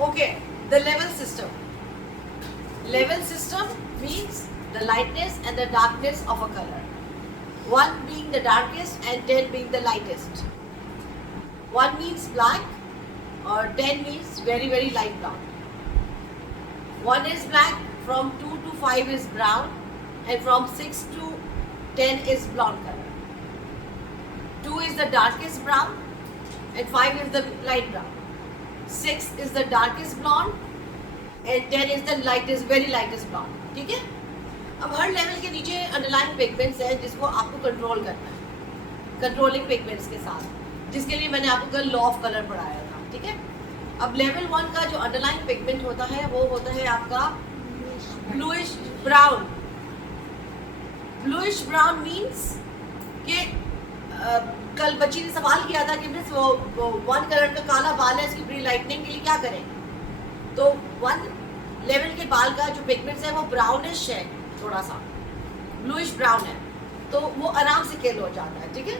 Okay, the level system. Level system means the lightness and the darkness of a color. 1 being the darkest and 10 being the lightest. 1 means black or 10 means very very light brown. 1 is black, from 2 to 5 is brown, and from 6 to 10 is blonde color. 2 is the darkest brown and 5 is the light brown. 6 is the darkest blonde and 10 is the lightest, very lightest blonde. ठीक है? अब हर level के नीचे underline pigments हैं जिसको आपको control करना है, कंट्रोलिंग पिगमेंट्स के साथ, जिसके लिए मैंने आपको कल लॉ ऑफ कलर पढ़ाया था. ठीक है? अब लेवल 1 का जो अंडरलाइन पिगमेंट होता है वो होता है आपका bluish brown. Bluish brown means कि कल बच्ची ने सवाल किया था कि मिस वो 1 कलर का काला बाल है, इसकी प्री लाइटनिंग के लिए क्या करें. तो 1 लेवल के बाल का जो पिगमेंट्स है वो ब्राउनिश है, थोड़ा सा ब्लूइश ब्राउन है, तो वो आराम से किल हो जाता है. ठीक है?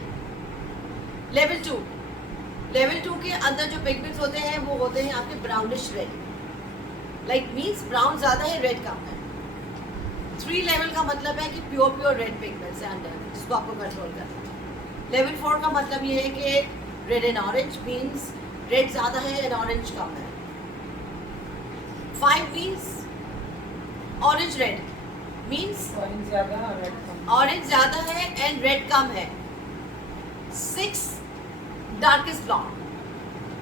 लेवल 2 के अंदर जो पिगमेंट्स होते हैं वो होते हैं आपके brownish red. Like means brown ज़्यादा है, रेड कम है. 3 लेवल का मतलब है कि प्योर रेड पिगमेंट्स है अंदर, जिसको आपको कंट्रोल करना है. लेवल 4 का मतलब ये है कि red and orange means red ज़्यादा है एंड ऑरेंज कम है. 5 means orange red means orange ज़्यादा है एंड रेड कम है. 6 डार्केस्ट ब्लॉन्ड.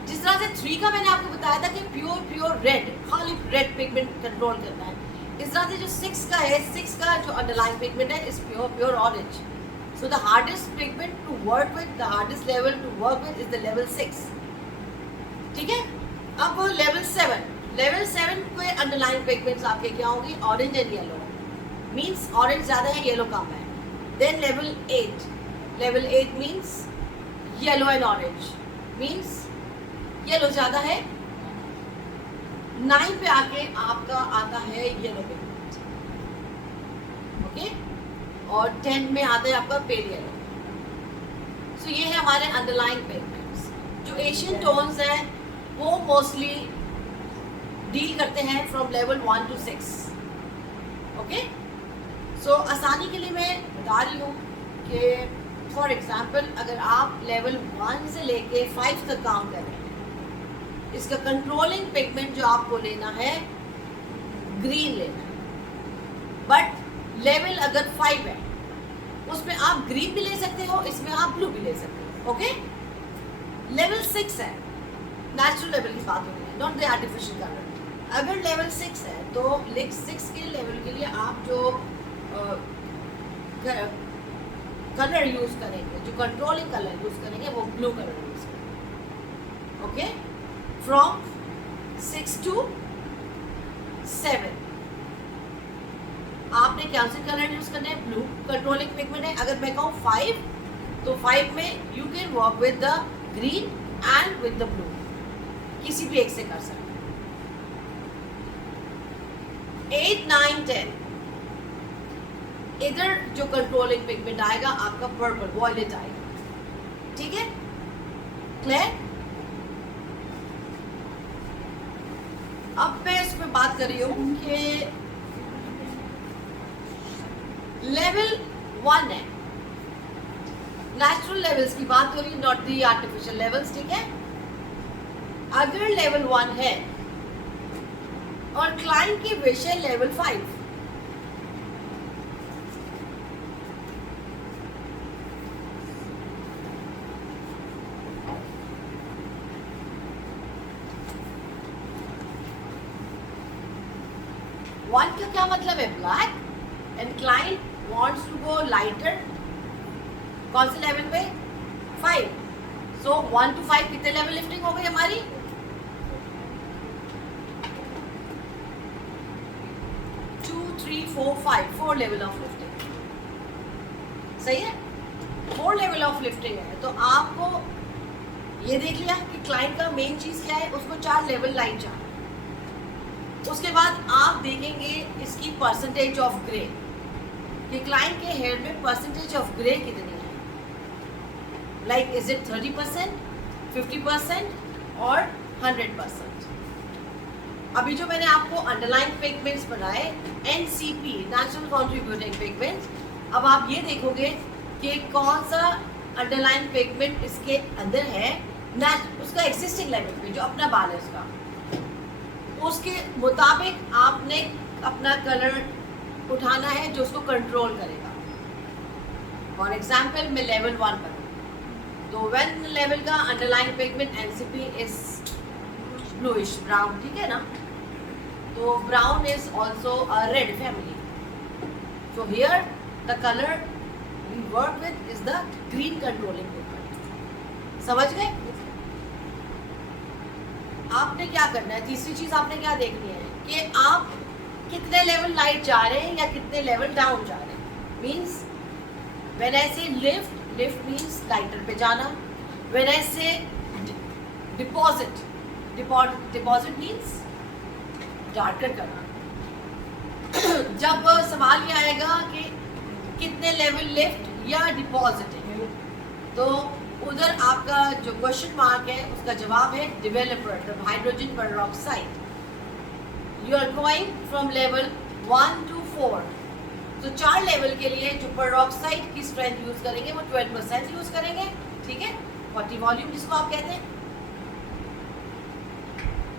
जिस तरह से 3 का मैंने आपको बताया था कि प्योर रेड, खाली रेड पिगमेंट कंट्रोल करना है, इस तरह से जो 6 का है, 6 का जो अंडरलाइन पिगमेंट है is pure orange. So the hardest pigment to work with, the hardest level to work with is the level 6. ठीक है? अब वो level 7. Level 7 के अंडरलाइन पिगमेंट्स आपके क्या होंगे? Orange and yellow. Means orange ज़्यादा है, येलो कम है. Then level 8. Level 8 means yellow and orange. Means yellow ज़्यादा है. 9 पे आके आपका आता है येलो पिगमेंट. ओके? और 10 में आता है आपका पेल येलो. सो ये है हमारे अंडरलाइन पिगमेंट्स. जो एशियन टोन्स हैं वो मोस्टली डील करते हैं फ्रॉम लेवल 1 to 6. ओके? सो आसानी के लिए मैं बता रही हूँ कि फॉर एग्जांपल अगर आप लेवल 1 से लेके 5 तक काम कर रहे हैं, इसका कंट्रोलिंग पिगमेंट जो आपको लेना है ग्रीन लेना है. बट लेवल अगर 5 है उसमें आप ग्रीन भी ले सकते हो, इसमें आप ब्लू भी ले सकते हो. ओके? लेवल 6 है, नेचुरल लेवल की बात हो रही है, नॉट द आर्टिफिशियल कलर. अगर लेवल 6 है तो 6 के लेवल के लिए आप जो कलर यूज करेंगे, जो कंट्रोलिंग कलर यूज करेंगे वो ब्लू कलर यूज करेंगे. ओके? फ्रॉम 6 to 7 आपने कौन से कलर यूज करने हैं? ब्लू. कंट्रोलिंग पिगमेंट है. अगर मैं कहूँ 5 तो 5 में you can work with the green and with the blue. किसी भी एक से कर सकते हैं. 8, 9, 10 इधर जो कंट्रोलिंग पिगमेंट आएगा आपका पर्पल वॉयलेट आएगा. ठीक है? क्लियर? अब मैं इस पे बात कर रही हूँ कि लेवल 1 है, नेचुरल लेवल्स की बात हो रही है, नॉट दी आर्टिफिशियल लेवल्स. ठीक है? अगर लेवल 1 है और क्लाइंट की विश है लेवल 5, वन का क्या मतलब है? Black. And client wants to go lighter. कौन से लेवल पे? 5. सो 1 to 5 कितने लेवल लिफ्टिंग हो गई हमारी? 2, 3, 4, 5. 4 लेवल ऑफ लिफ्टिंग. सही है? 4 लेवल ऑफ लिफ्टिंग है. तो आपको ये देख लिया कि क्लाइंट का मेन चीज क्या है, उसको 4 लेवल लाइट चाहिए. उसके बाद आप देखेंगे इसकी परसेंटेज ऑफ ग्रे, कि क्लाइंट के हेयर में परसेंटेज ऑफ ग्रे कितनी है. लाइक इज इट 30%, 50% और 100%। अभी जो मैंने आपको अंडरलाइन पिगमेंट्स बनाए NCP, नेचुरल कॉन्ट्रीब्यूटिंग पिगमेंट्स, अब आप ये देखोगे कि कौन सा अंडरलाइन पिगमेंट इसके अंदर है, उसका एक्सिस्टिंग लेवल पे जो अपना बाल है उसके मुताबिक आपने अपना कलर उठाना है जो उसको कंट्रोल करेगा। फॉर एग्जाम्पल मैं लेवल 1 पर हूँ, तो 1 लेवल का underline pigment NCP is bluish brown, ठीक है ना। तो brown is also a red family, so here the colour we work with is the green controlling pigment. समझ गए? आपने क्या करना है, तीसरी चीज आपने क्या देखनी है कि आप कितने लेवल लाइट जा रहे हैं या कितने लेवल डाउन जा रहे हैं। मीन्स व्हेन आई से लिफ्ट मीन्स लाइटर पे जाना, व्हेन आई से डिपॉजिट मीन्स डार्कर करना। जब सवाल ये आएगा कि कितने लेवल लिफ्ट या डिपॉजिट है, तो उधर आपका जो क्वेश्चन मार्क है उसका जवाब है developer hydrogen peroxide. You are going from level 1 to 4। तो 4 लेवल के लिए जो पेरोक्साइड की स्ट्रेंथ यूज करेंगे वो 12% यूज करेंगे, ठीक है, 40 वॉल्यूम जिसको आप कहते हैं।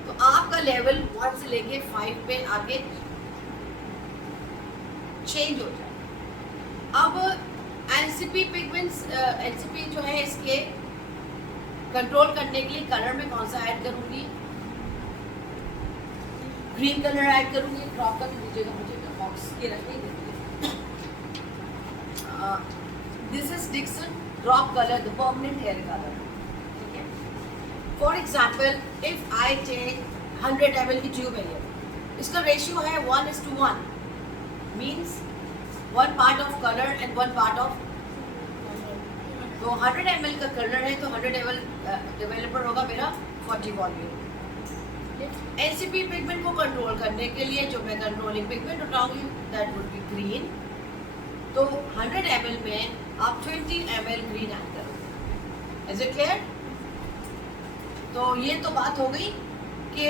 तो आपका लेवल 1 से लेके 5 पे आगे चेंज हो जाए। अब NCP पिगमेंट्स, NCP जो है इसके कंट्रोल करने के लिए कलर में कौन सा ऐड करूंगी, ग्रीन कलर ऐड करूंगी। ड्रॉप कर दीजिएगा मुझे, बॉक्स के रखने दीजिए। This is Dixon drop colour, the permanent hair colour, ठीक है। For example if I take 100 ml की ट्यूब है, इसका रेशियो है 1:1, means 1 part of color and 1 part of, तो 100 ml का कलर है तो 100 ml डेवलपर होगा मेरा 40 वॉल्यूम। NCP पिगमेंट को कंट्रोल करने के लिए जो मैं कंट्रोलिंग पिगमेंट उठाऊंगी दैट वुड बी ग्रीन। तो 100 ml में आप 20 ml ग्रीन ऐड करोगे। Is it clear? तो ये तो बात हो गई कि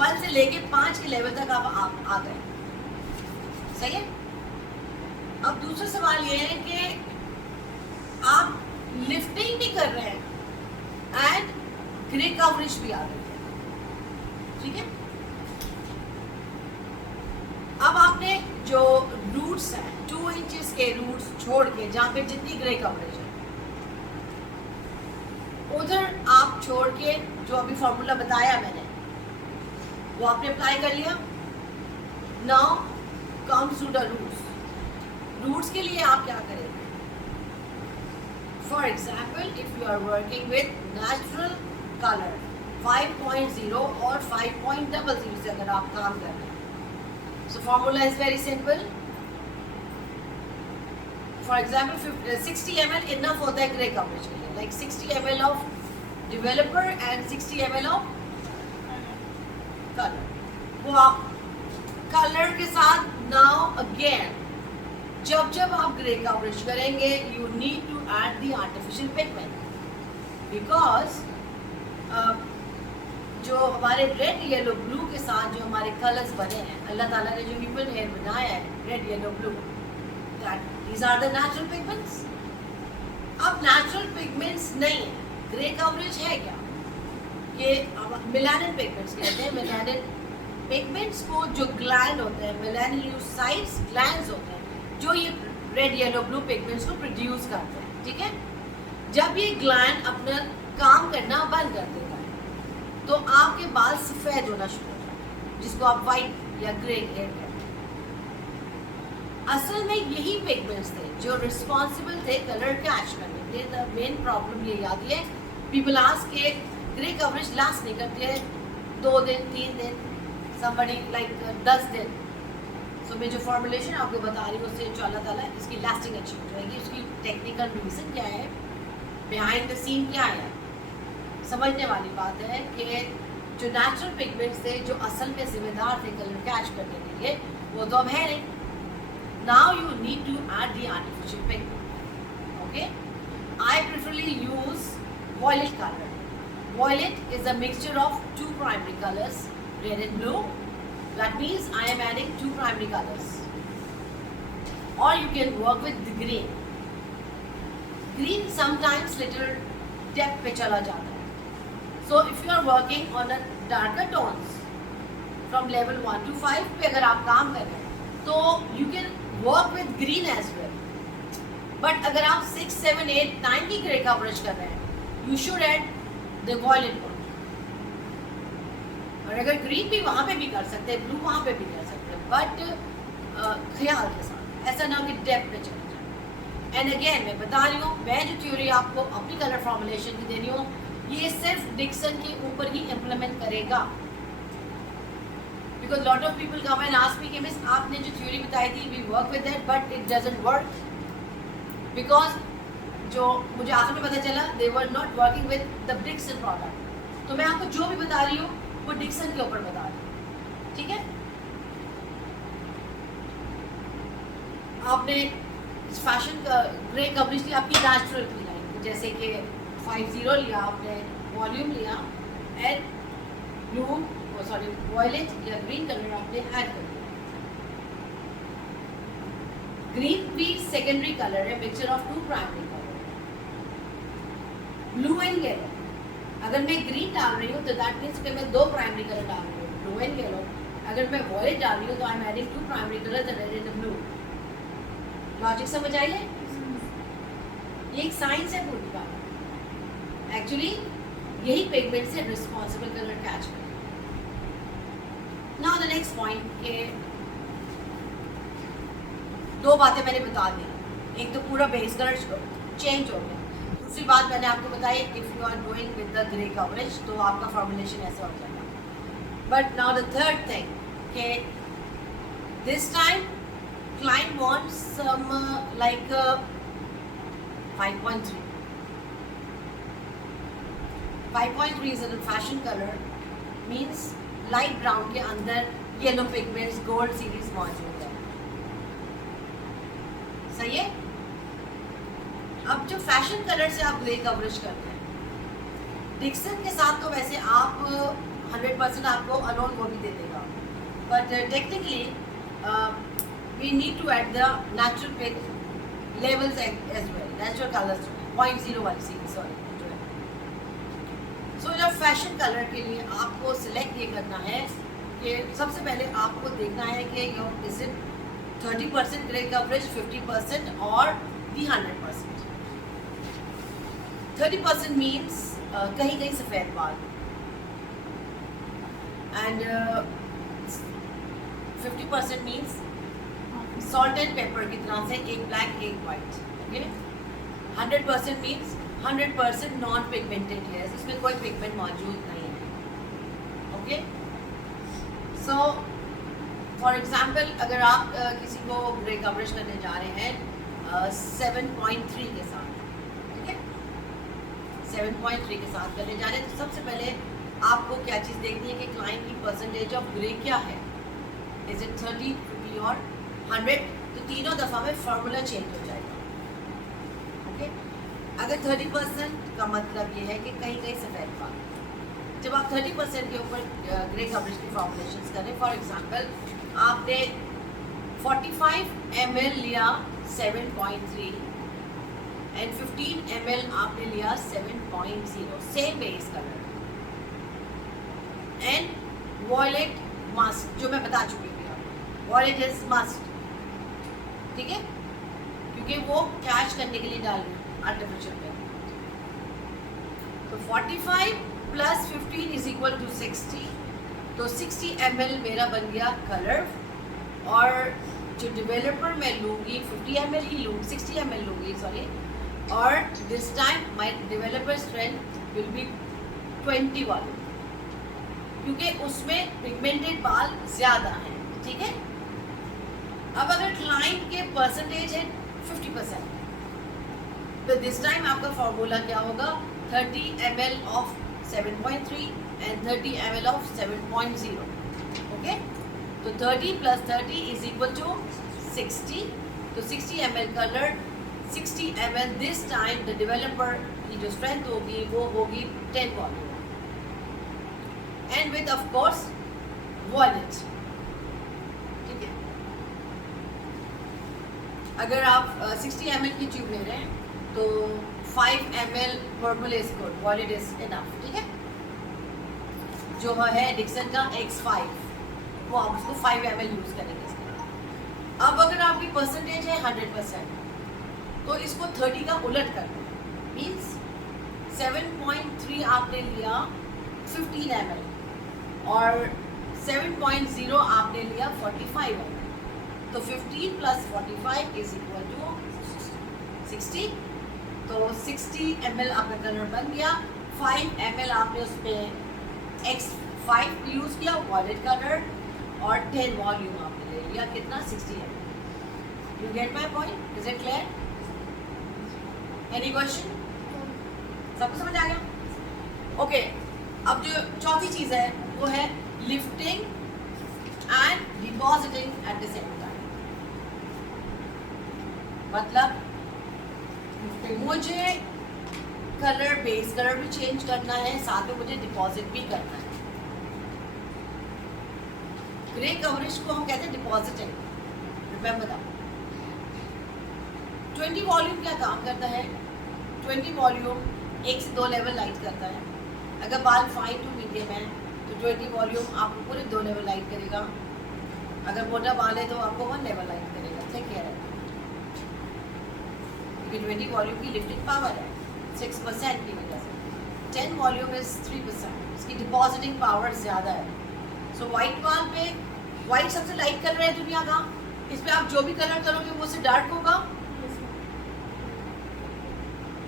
1 से लेके 5 के लेवल तक आप आ गए, सही है। अब दूसरा सवाल ये है कि आप लिफ्टिंग भी कर रहे हैं एंड ग्रे कवरेज भी आ रही है, ठीक है। अब आपने जो रूट्स हैं 2 इंचेस के रूट्स छोड़ के जहां पे जितनी ग्रे कवरेज है उधर आप छोड़ के जो अभी फॉर्मूला बताया मैंने वो आपने अप्लाई कर लिया। Now comes to the roots के लिए आप क्या करेंगे। For example if you are working with natural colour 5.0 और 5.00 से अगर आप काम कर रहे हैं, so formula is very simple. For example 60 ml enough होता है ग्रे कवरेज के लिए, like 60 ml of developer and 60 ml of colour. वो आप कलर के साथ नाउ अगेन जब आप ग्रे कवरेज करेंगे you need to add the artificial pigment, because जो हमारे रेड येलो ब्लू के साथ जो हमारे कलर्स बने हैं, अल्लाह ताला ने जो ह्यूमन हेयर बनाया है red yellow blue, these are the natural pigments. अब नेचुरल पिगमेंट्स नहीं है, ग्रे कवरेज है क्या, ये मेलानिन पिगमेंट्स कहते हैं। मेलानिन पिगमेंट्स को जो ग्लैंड होते हैं, मेलानियोसाइट्स ग्लैंड्स होते हैं जो ये रेड येलो ब्लू पिगमेंट्स को प्रोड्यूस करते हैं, ठीक है। जब ये ग्लैंड अपना काम करना बंद कर देता है तो आपके बाल सफेद होना शुरू हो जाते हैं, जिसको आप वाइट या ग्रे हेयर कहते हैं। असल में यही पिगमेंट्स थे जो रिस्पॉन्सिबल थे कलर कैच करने के। द मेन प्रॉब्लम ये याद है, पीपल आस्क के ग्रे कवरेज लास्ट नहीं करती है 2 दिन 3 दिन, somebody like 10 दिन। सो मैं जो फॉर्मुलेशन आपको बता रही हूँ उससे इंशाल्लाह ताला इसकी लास्टिंग अच्छी हो जाएगी। उसकी टेक्निकल रीज़न क्या है, बिहाइंड द सीन क्या है, समझने वाली बात है कि जो नेचुरल पिगमेंट्स थे जो असल में जिम्मेदार थे कलर कैच करने के लिए वो तो अब है नहीं। Now you need to add the artificial pigment, okay. I preferably use violet colour, Violet is a mixture of two primary colors, red and blue. That means I am adding two primary colors. Or you can work with the green. Green sometimes little depth पे चला जाता है. So if you are working on the darker tones from level 1 to 5 पे अगर आप काम कर रहे हैं तो you can work with green as well. But अगर आप 6, 7, 8, 9 की ग्रे कवरेज कर रहे हैं, you should add the violet one. और अगर ग्रीन भी वहाँ पे भी कर सकते हैं, ब्लू वहाँ पे भी कर सकते हैं, बट ख्याल के साथ, ऐसा ना कि डेप्थ पे चले जाए. एंड अगेन मैं बता रही हूँ, मैं जो थ्योरी आपको अपनी कलर फॉर्मुलेशन की दे रही हूँ, ये सिर्फ डिक्सन के ऊपर ही इम्प्लीमेंट करेगा. Because lot of people come and ask me कि मिस आपने जो थ्योरी बताई थी, we work with that but it doesn't work. Because जो मुझे आखिर में पता चला, they were not working with the Dixon product. तो मैं आपको जो भी बता रही हूँ वो डिक्सन के ऊपर बता रही हूँ. ठीक है, आपने इस फैशन का ग्रे कवरेज लिया, आपकी नेचुरल की लाइन, जैसे कि 50 लिया आपने, वॉल्यूम लिया एंड ब्लू सॉरी वॉयलेट या ग्रीन कलर आपने ऐड कर दिया. ग्रीन भी सेकेंडरी कलर है, mixture of two primary colour. Blue and yellow, अगर मैं ग्रीन डाल रही हूँ तो दैट मीन्स कि मैं दो प्राइमरी कलर डाल रही हूँ, ब्लू एंड येलो. अगर मैं वॉयलेट डाल रही हूँ तो I am adding two primary colour, the red and the blue. Logic समझ आई है? ये एक साइंस है पूरी बात. एक्चुअली यही पिगमेंट से रिस्पॉन्सिबल कलर कैच कर. नाउ द नेक्स्ट पॉइंट के दो बातें मैंने बता दी. एक तो पूरा बेस कलर चेंज हो गया. दूसरी बात मैंने आपको बताई, if you are doing with the grey coverage तो आपका फॉर्मुलेशन ऐसा हो जाएगा. But now the third thing के this time client wants some like 5.3. 5.3 is a fashion color, means light brown के अंदर yellow pigments gold series मौजूद है. सही है? अब जो फैशन कलर से आप ग्रे कवरेज करते हैं, डिक्सन के साथ तो वैसे आप 100% आपको अलोन वो भी दे देगा, but technically we need to add the natural pig levels as well, natural colors 0.01 series sorry. So जब फैशन कलर के लिए आपको सिलेक्ट ये करना है कि सबसे पहले आपको देखना है कि your is it 30% grey coverage, 50% और दी 100%. 30% मीन्स कहीं कहीं सफ़ेद बाल and 50% means salt and pepper की तरह से, एक ब्लैक एक white. Okay, 100% means 100% non pigmented hair, इसमें कोई पिगमेंट मौजूद नहीं है. ओके, सो फॉर एग्जांपल अगर आप किसी को ग्रे कवरेज करने जा रहे हैं 7.3 के साथ, ठीक है, 7.3 के साथ करने जा रहे हैं, तो सबसे पहले आपको क्या चीज़ देखनी है कि क्लाइंट की परसेंटेज ऑफ ग्रे क्या है. इज इट 30, 50 और 100? तो तीनों दफ़ा में फार्मूला चेंज हो जाएगा. ओके, अगर 30% का मतलब ये है कि कहीं कहीं सफ़ेद बाल. जब आप 30% के ऊपर ग्रे कवरेज की फॉर्मुलेशंस करें, फॉर एग्जांपल आपने 45 ml लिया 7.3 एंड 15 ml आपने लिया 7.0, same base colour and violet must, जो मैं बता चुकी हूँ, वॉयलेट इज मस्ट. ठीक है, क्योंकि वो कैच करने के लिए डाल रहे हैं आर्टिफिशियल पे. तो 45 प्लस 15 इज इक्वल टू 60. तो 60 ml मेरा बन गया कलर, और जो डेवलपर मैं लूँगी 50 ml ही लूँगी, 60 ml लूँगी सॉरी, और this time my developer strength will be 21, क्योंकि उसमें पिगमेंटेड बाल ज़्यादा हैं. ठीक है, अब अगर क्लाइंट के परसेंटेज है 50%, तो दिस टाइम आपका फॉर्मूला क्या होगा, 30 ml of 7.3 and 30 ml of 7.0. Okay, तो 30 प्लस 30 इज इक्वल टू 60. तो 60 ml colour, 60 ml this time the developer की जो स्ट्रेंथ होगी वो होगी 10 volume. And width of course wallet. ठीक है, अगर आप 60 ml की ट्यूब ले रहे हैं तो 5 ml purple is good, wallet is enough. ठीक है, जो है डिक्सन का X5 वो आप उसको 5 ml यूज करेंगे इसका। अब अगर आपकी परसेंटेज है 100% तो इसको 30 का उलट कर दो, मीन्स 7.3 आपने लिया 15 ml और 7.0 आपने लिया 45 ml, तो 15 प्लस 45 इज इक्वल टू 60। तो 60 ml आपका कलर बन गया। 5 ml आपने उसमें X5 यूज किया वॉलेट कलर और 10 वॉल्यूम आपने ले लिया, कितना 60 ml। You get my point, is it clear? Any question? सबको समझ आ गया? ओके, अब जो चौथी चीज है वो है lifting and depositing at the same time. मतलब मुझे कलर, बेस कलर भी चेंज करना है, साथ में मुझे डिपॉजिट भी करना है। ग्रे कवरेज को हम कहते हैं डिपॉजिटिंग, रिमेंबर दैट। 20 वॉल्यूम क्या काम करता है? 20 वॉल्यूम 1 से 2 लेवल लाइट करता है। अगर बाल फाइन टू मीडियम है तो 20 वॉल्यूम आपको पूरे 2 लेवल लाइट करेगा। अगर मोटा बाल है तो आपको 1 लेवल लाइट करेगा। ठीक है, क्योंकि 20 वॉल्यूम की लिफ्टिंग पावर है 6% की वजह से। 10 वॉल्यूम इज 3%, इसकी डिपॉजिटिंग पावर ज़्यादा है। सो वाइट बाल पे, वाइट सबसे लाइट कलर है दुनिया का, इस पर आप जो भी कलर करोगे वो उससे डार्क होगा,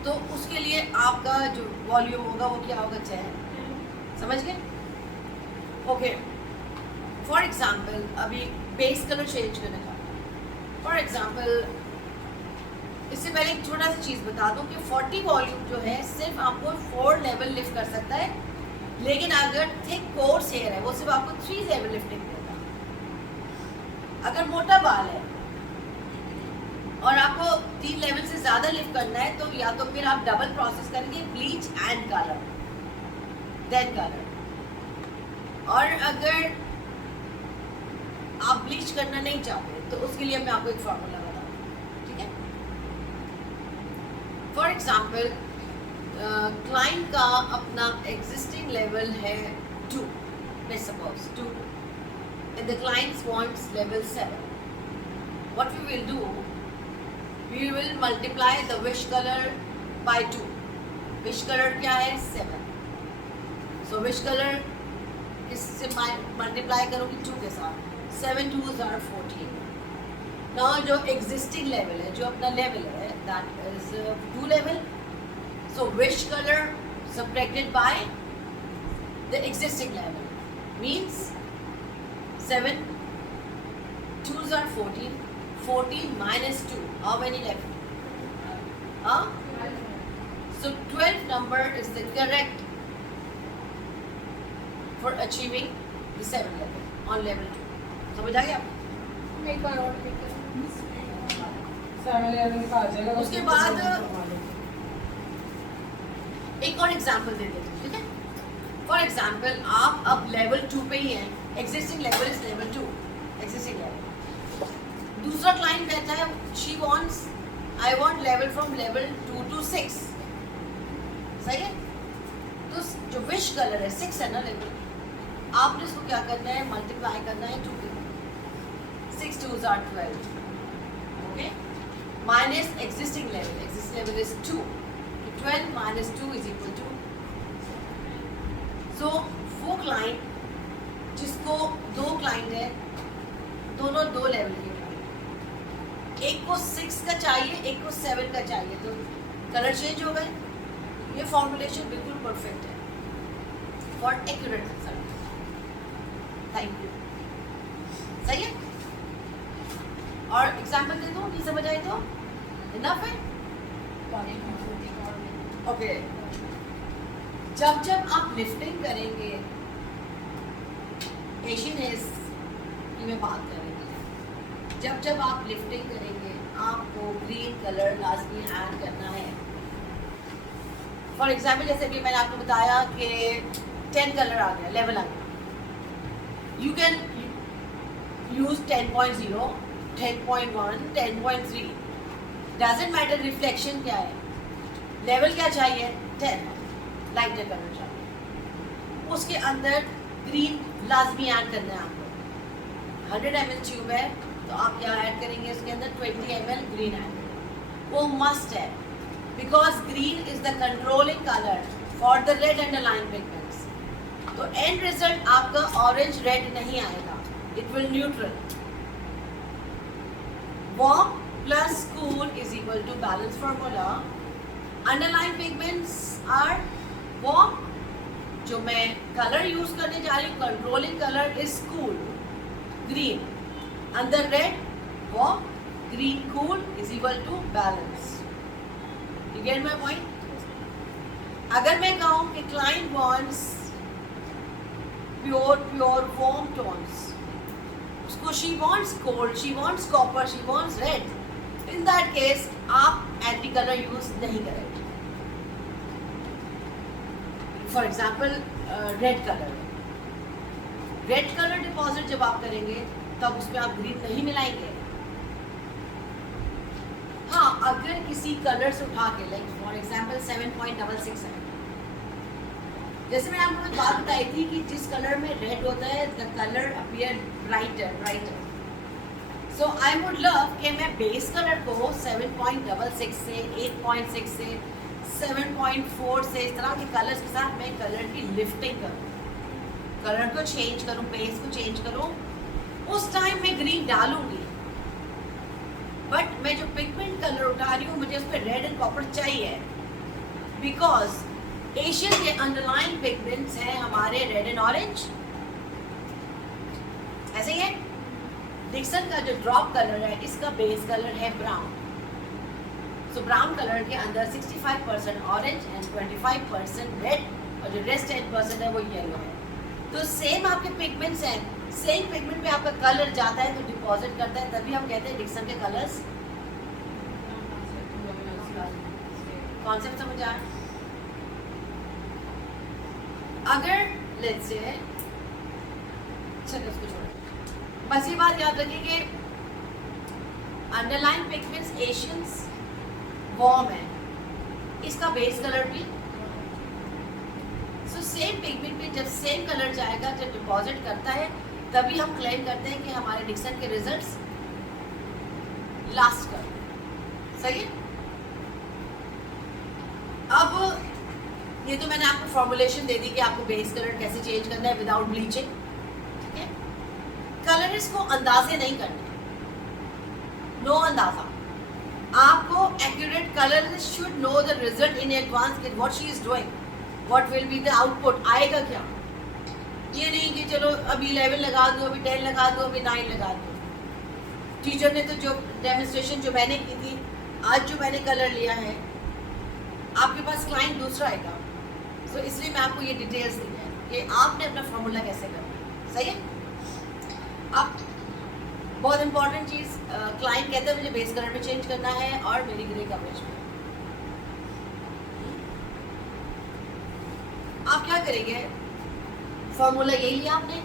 तो उसके लिए आपका जो वॉल्यूम होगा वो क्या होगा? 10। समझ गए? ओके, फॉर एग्जाम्पल अभी बेस कलर चेंज करने का, फॉर एग्जाम्पल इससे पहले एक छोटा सा चीज़ बता दूं कि 40 वॉल्यूम जो है सिर्फ आपको 4 लेवल लिफ्ट कर सकता है, लेकिन अगर थिक कोर्स हेयर है वो सिर्फ आपको 3 लेवल लिफ्टिंग देगा। अगर मोटा बाल है और आपको 3 लेवल से ज़्यादा लिफ्ट करना है तो या तो फिर आप डबल प्रोसेस करेंगे, bleach and colour, then colour. और अगर आप ब्लीच करना नहीं चाहते तो उसके लिए मैं आपको एक फॉर्मूला बताऊँ। ठीक है, फॉर एग्जाम्पल क्लाइंट का अपना एग्जिस्टिंग लेवल है 2, let's suppose 2, and the client wants level 7. What we will do, we will multiply the wish color by 2. Wish color क्या है? 7. So wish color इससे multiply करोगी 2 के साथ, 7 2s are 14. Now जो existing level है, जो अपना level है, that is 2 level. So wish color subtracted by the existing level means 7 2s are 14. 14 minus 2, how many left? So 12 number is the correct for achieving the 7 level on level 2. समझ आ गया? एक बार और उसके बाद एक और एग्जाम्पल दे देते हैं। ठीक है, फॉर एग्जाम्पल आप अब लेवल 2 पे ही हैं, existing level is level 2, existing level. दूसरा क्लाइंट कहता है she wants, I want level from level 2 to 6। सही है, तो जो विश कलर है 6 है ना लेवल, आपने इसको क्या करना है? मल्टीप्लाई करना है 2 के, 6 2s are 12, okay, minus existing level is 2, 12 minus 2 is equal to, so वो क्लाइंट जिसको 2 क्लाइंट है, दोनों 2 लेवल के क्लाइंट, एक को 6 का चाहिए, एक को 7 का चाहिए, तो कलर चेंज हो गए। ये फॉर्मुलेशन बिल्कुल परफेक्ट है for accurate result. Thank you. सही है, और एग्जाम्पल दे दो, नहीं समझ आए तो इनफ है। ओके, जब आप लिफ्टिंग करेंगे, एशियन हेयर्स की मैं बात करेंगे, जब आप लिफ्टिंग करेंगे आपको ग्रीन कलर लाजमी ऐड करना है। फॉर एग्जाम्पल जैसे भी मैंने आपको बताया कि 10 कलर आ गया, लेवल आ गया. You can use 10.0, 10.1, 10.3. Doesn't matter reflection क्या है, लेवल क्या चाहिए 10, लाइटर कलर चाहिए. उसके अंदर ग्रीन लाजमी ऐड करना है आपको. 100 ml ट्यूब है तो आप क्या ऐड करेंगे इसके अंदर 20 ml ग्रीन ऐड करेंगे. वो मस्ट है, because green is the controlling colour for the red underline pigments. तो एंड रिजल्ट आपका ऑरेंज रेड नहीं आएगा, it will neutral. Warm plus cool is equal to balance formula. Underline pigments are warm. जो मैं colour use करने जा रही हूँ, controlling colour is cool, green. अंदर red warm, green cool is equal to balance. You get my point? अगर मैं कहूँ कि client wants pure warm tones, उसको she wants gold, she wants copper, she wants red, in that case आप anti colour use नहीं करेंगे. For example red colour deposit जब आप करेंगे तब उसमें आप ग्रीन नहीं मिलाएंगे. हाँ, अगर किसी कलर से उठा के, लाइक फॉर एग्जाम्पल 7.66 है, जैसे मैंने आपको एक बात बताई थी कि जिस कलर में रेड होता है the colour appear brighter. So I would love कि मैं बेस कलर को 7.66 से 8.6 से 7.4 से इस तरह के कलर्स के साथ मैं कलर की लिफ्टिंग करूँ, कलर को चेंज करूँ, बेस को चेंज करूँ. उस टाइम मैं ग्रीन डालूंगी, बट मैं जो पिगमेंट कलर उठा रही हूँ मुझे उस पर रेड एंड कॉपर चाहिए, बिकॉज एशियन के अंडरलाइन पिगमेंट्स हैं हमारे रेड एंड ऑरेंज. ऐसे ही है. डिक्सन का जो ड्रॉप कलर है इसका बेस कलर है ब्राउन. सो ब्राउन कलर के अंदर 65% ऑरेंज एंड 25% रेड, और जो रेस्ट 10% है वो येलो है. तो सेम आपके पिगमेंट्स हैं, सेम पिगमेंट पे आपका कलर जाता है तो डिपॉजिट करता है, तभी हम कहते हैं डिक्सन के कलर्स. कॉन्सेप्ट समझ आया? अगर लेट्स से, चलिए उसको छोड़ो, बस ये बात याद रखिए कि अंडरलाइन पिगमेंट्स एशियंस वार्म है, इसका बेस कलर भी. सो सेम पिगमेंट पे जब सेम कलर जाएगा, जब डिपॉजिट करता है, तभी हम क्लेम करते हैं कि हमारे डिक्सन के रिजल्ट्स लास्ट कर. सही है? अब ये तो मैंने आपको फॉर्मुलेशन दे दी कि आपको बेस कलर कैसे चेंज करना है विदाउट ब्लीचिंग. ठीक है? कलरिस्ट को अंदाजे नहीं करने, नो अंदाजा. आपको accurate colourist should know the result in advance कि what she is doing, what will be the output, आएगा क्या. ये नहीं कि चलो अभी 11 लगा दो, अभी 10 लगा दो, अभी 9 लगा दो. टीचर ने तो जो डेमोन्स्ट्रेशन जो मैंने की थी, आज जो मैंने कलर लिया है, आपके पास क्लाइंट दूसरा आएगा. सो इसलिए मैं आपको ये डिटेल्स दी है कि आपने अपना फॉर्मूला कैसे करना है. सही है? अब बहुत इंपॉर्टेंट चीज़, क्लाइंट कहते हैं मुझे बेस कलर में चेंज करना है और मेरी ग्रे कवरेज में. आप क्या करेंगे, फॉर्मूला यही लिया आपने,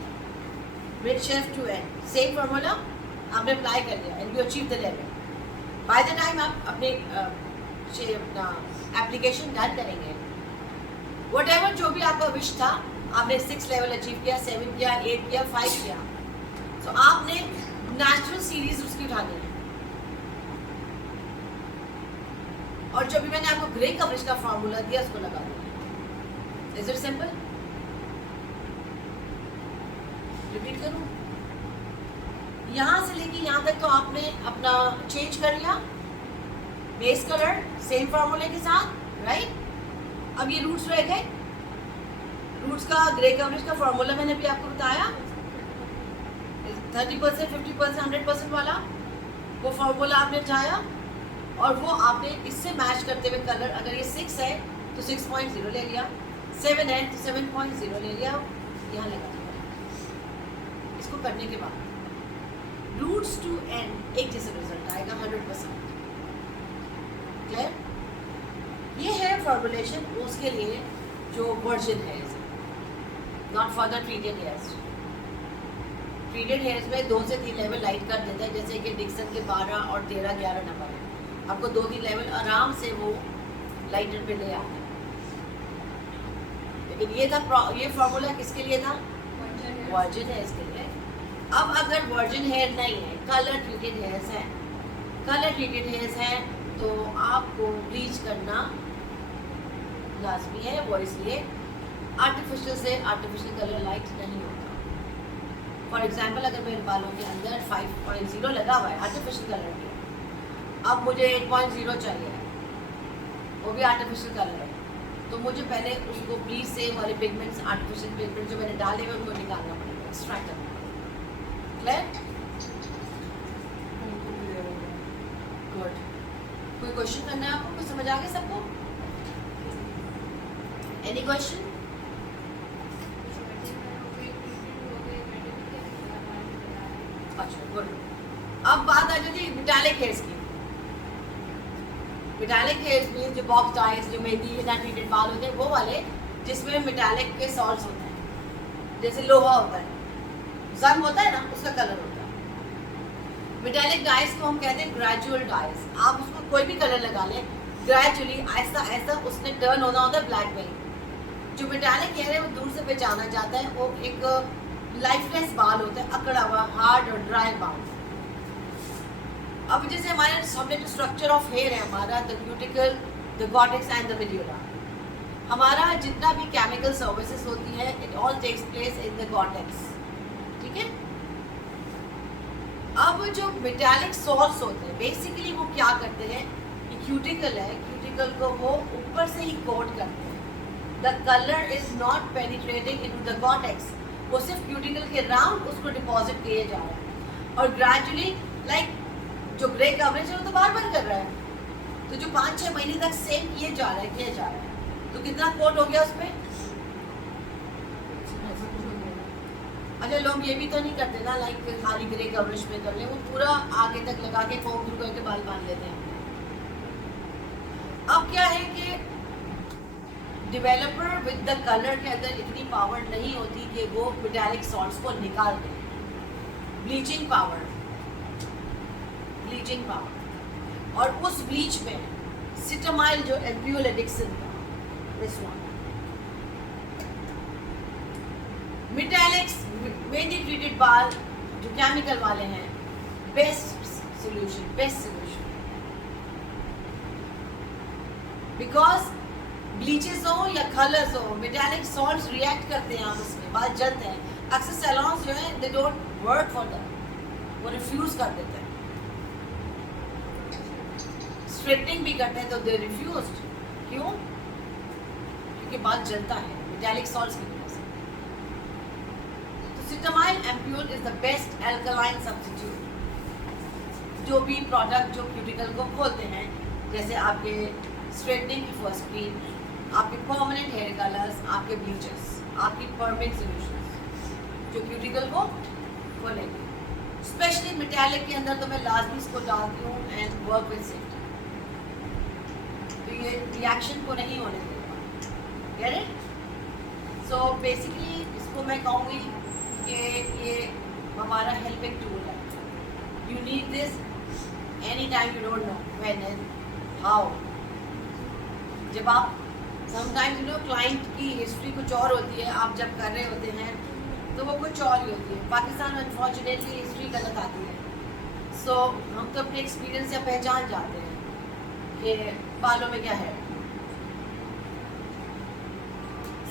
mid shaft to end, same formula आपने अप्लाई कर लिया and you achieve the level. By the time आप अपने अपना एप्लीकेशन डन करेंगे, व्हाटएवर जो भी आपका विश था, आपने 6 लेवल अचीव किया, 7 किया, 8 किया, 5 किया. सो आपने नेचुरल सीरीज उसकी उठानी है. और जो भी मैंने आपको ग्रे कवरेज का फॉर्मूला दिया उसको लगा दो. Is it simple? रिपीट करूं? यहां से लेके यहां तक तो आपने अपना चेंज कर लिया, बेस कलर सेम फॉर्मूले के साथ, राइट? अब ये रूट्स रह गए. रूट्स का ग्रे कवरेज का फॉर्मूला मैंने भी आपको बताया, 30%, 50%, 100% वाला. वो फॉर्मूला आपने उठाया और वो आपने इससे मैच करते हुए कलर, अगर ये 6 है तो 6.0 ले लिया, 7 है तो 7.0 ले लिया, यहाँ लगा दिया. इसको करने के बाद रूट्स टू एंड एक जैसे रिजल्ट आएगा 100%. क्लियर? ये है फॉर्मुलेशन उसके लिए जो वर्जन है. Not for the treated hairs. Treated hairs में 2 से 3 लेवल लाइट कर देते हैं, जैसे कि डिक्सन के 12 और 13, 11 नंबर है। आपको 2-3 लेवल आराम से वो लाइटर पे ले आते हैं। लेकिन ये फॉर्मूला किसके लिए था? वर्जिन हेयर्स के लिए। अब अगर वर्जिन हेयर नहीं है, कलर ट्रीटेड हेयर्स है, कलर ट्रीटेड हेयर्स है, तो आपको ब्लीच करना लाजमी है। वो इसलिए आर्टिफिशियल से आर्टिफिशियल कलर लाइट नहीं होता। फॉर एग्जाम्पल, अगर मेरे बालों के अंदर 5.0 लगा हुआ है आर्टिफिशियल कलर में, अब मुझे 8.0 चाहिए, वो भी आर्टिफिशियल कलर है, तो मुझे पहले उसको ब्लीच से वाले पिगमेंट्स, आर्टिफिशियल पिगमेंट जो मैंने डाले हुए उनको निकालना पड़ेगा, एक्सट्रैक्ट करना पड़ेगा। क्लियर? गुड। कोई क्वेश्चन करना है आपको? कुछ समझ आ गया सबको? Any question? अच्छा, गुड। अब बात आ जाती है मेटालिक हेयर्स की। मेटालिक हेयर्स में जो बॉक्स डाइज, जो मेहंदी के साथ ट्रीटेड बाल होते हैं, वो वाले जिसमें मेटालिक के सॉल्ट्स होते हैं, जैसे लोहा होता है, जंग होता है ना, उसका कलर होता है। मेटालिक डाइज को हम कहते हैं ग्रेजुअल डाइज। आप उसको कोई भी कलर लगा लें, ग्रेजुअली आहिस्ता आहिस्ता उसने टर्न होना होता है ब्लैक में। जो मेटालिक हेयर है वो दूर से पहचाना जाता है, वो एक लाइफलेस बाल होता है, अकड़ा हुआ, हार्ड और ड्राई बाल। अब जैसे हमारे हमने जो स्ट्रक्चर ऑफ हेयर है हमारा, the cuticle, the cortex and the medulla, हमारा जितना भी केमिकल सर्विसेज होती है, it all takes place in the cortex. ठीक है? अब जो मेटालिक सॉल्ट्स होते हैं, बेसिकली वो क्या करते हैं, क्यूटिकल है, क्यूटिकल को वो ऊपर से ही कोट करते हैं। The colour is not penetrating into the cortex, वो सिर्फ क्यूटिकल के राउंड उसको डिपॉजिट किए जा रहा है, और ग्रेजुअली लाइक जो ग्रे कवरेज है वो तो बार बार कर रहा है, तो जो 5-6 महीने तक सेम किए जा रहा है, तो कितना कोट हो गया उस पर? अच्छा, लोग ये भी तो नहीं करते ना, लाइक खाली ग्रे कवरेज पे कर ले, वो पूरा आगे तक लगा के कोम थ्रू करके बाल बांध लेते हैं। अब क्या है कि डेवलपर विद द कलर के अंदर इतनी पावर नहीं होती कि वो मेटालिक सॉल्ट्स को निकाल दे। ब्लीचिंग पावर, और उस ब्लीच में सिटामाइल जो एम्प्यूल एडिक्सन था, this one, metallics mainly treated बाल जो केमिकल वाले हैं, बेस्ट सोल्यूशन, बिकॉज ब्लीचेस हो या कलर्स हो, मेटालिक सॉल्ट्स रिएक्ट करते हैं आपस में, बाल जलते हैं। अक्सर सैलून्स जो है, they don't work for that, वो रिफ्यूज कर देते हैं। स्ट्रेटनिंग भी करते हैं तो दे रिफ्यूज्ड। क्यों? क्योंकि बाल जलता है मेटालिक सॉल्ट्स की वजह से। तो सिटामाइल ampoule is the best alkaline substitute. जो भी प्रोडक्ट जो क्यूटिकल को खोलते हैं, जैसे आपके स्ट्रेटनिंग की फर्स्ट क्रीम, आपके परमानेंट हेयर कलर्स, आपके ब्लीचेस, आपकी परमानेंट सॉल्यूशंस जो क्यूटिकल को खोलेंगे, स्पेशली मेटालिक के अंदर तो मैं लाजमी इसको डालती हूँ एंड वर्क विद सेफ्टी, तो ये रिएक्शन को नहीं होने देगा। Get it? सो बेसिकली इसको मैं कहूँगी कि ये हमारा हेल्पिंग टूल है। You need this any time, you don't know when and how. जब आप समटाइम्स यू नो क्लाइंट की हिस्ट्री कुछ और होती है, आप जब कर रहे होते हैं तो वो कुछ और ही होती है। पाकिस्तान में अनफॉर्चुनेटली हिस्ट्री गलत आती है, सो हम तो अपने एक्सपीरियंस से पहचान जाते हैं कि बालों में क्या है।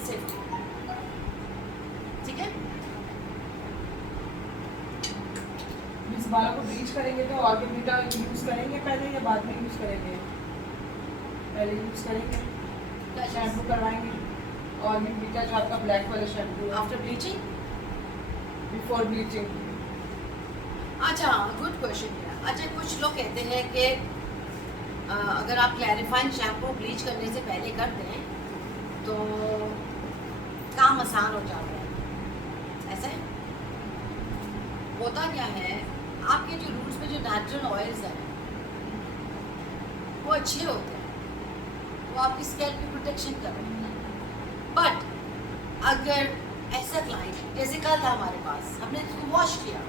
सेफ्टी, ठीक है? इस बालों को ब्लीच करेंगे तो आगे बीटा यूज करेंगे पहले या बाद में यूज करेंगे? पहले यूज करेंगे, शैम्पू करवाएंगे, और भी बीटा जो आपका ब्लैक वाला shampoo after bleaching, before bleaching. अच्छा, गुड क्वेश्चन है। अच्छा, कुछ लोग कहते हैं कि अगर आप क्लैरिफाइंग शैम्पू ब्लीच करने से पहले करते हैं तो काम आसान हो जाता है। ऐसा है? होता क्या है, आपके जो रूट्स में जो नेचुरल ऑयल्स हैं वो अच्छे होते हैं, वो आपकी स्कैल्प की प्रोटेक्शन कर रहे हैं। बट अगर ऐसा क्लाइंट जैसे कल था हमारे पास, हमने इसको वॉश किया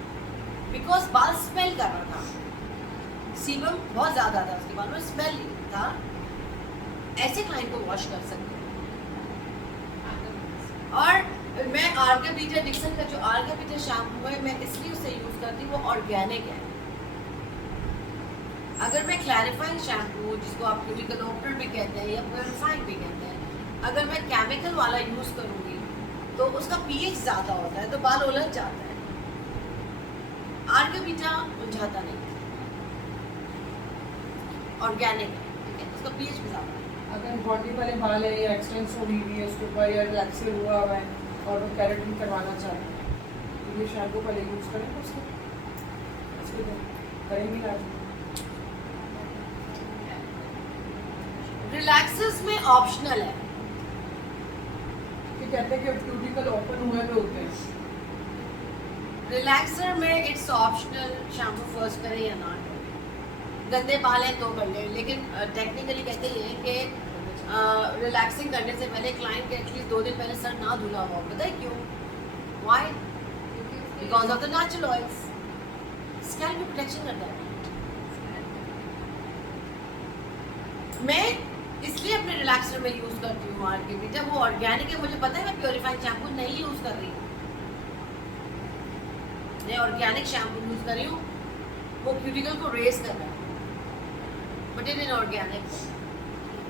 बिकॉज बाल स्मेल कर रहा था, सीबम बहुत ज़्यादा था उसके बाल में, स्मेल था, ऐसे क्लाइंट को वॉश कर सकते हैं। और मैं आर्गा बीटा डिक्सन का जो आर्गा बीटा शैम्पू है मैं इसलिए उसे यूज़ करती हूँ, वो ऑर्गेनिक है। अगर मैं क्लैरिफाइंग शैम्पू जिसको आप क्यूटिकल ओपनर भी कहते हैं या प्योरीफाइंग भी कहते हैं, अगर मैं केमिकल वाला यूज़ करूँगी तो उसका पीएच ज़्यादा होता है तो बाल उलझ जाता है। आर्गा बीटा उलझाता नहीं, ऑर्गेनिक है, ठीक है, उसका पीएच भी ज़्यादा है। अगर बॉडी वाले बाल है या एक्सटेंस हो रही है उसके ऊपर या रिलैक्स हुआ हुआ है और वो केराटिन करवाना चाहते हैं तो ये शैम्पू पहले यूज़ करें उसको करेंगे ना। रिलैक्सेस में ऑप्शनल है, कि कहते हैं कि क्यूटिकल ओपन हुए हुए होते हैं। रिलैक्सर में इट्स ऑप्शनल, शैम्पू फर्स्ट करें या ना करें, गंदे बाल हैं तो कर लें, लेकिन टेक्निकली कहते ये हैं कि रिलैक्सिंग करने से पहले क्लाइंट के एटलीस्ट 2 दिन पहले सर ना धुला हुआ। पता है क्यों? Why? Because of the natural oils, scalp की प्रोटेक्शन करता है। मैं इसलिए अपने रिलैक्सर में यूज़ करती हूँ मार्केट में, जब वो ऑर्गेनिक है, मुझे पता है मैं प्योरीफाइंग शैम्पू नहीं यूज़ कर रही हूँ, मैं ऑर्गेनिक शैम्पू यूज़ कर रही हूँ, वो क्यूटिकल को रेस कर रहा है, बट इन ऑर्गेनिक।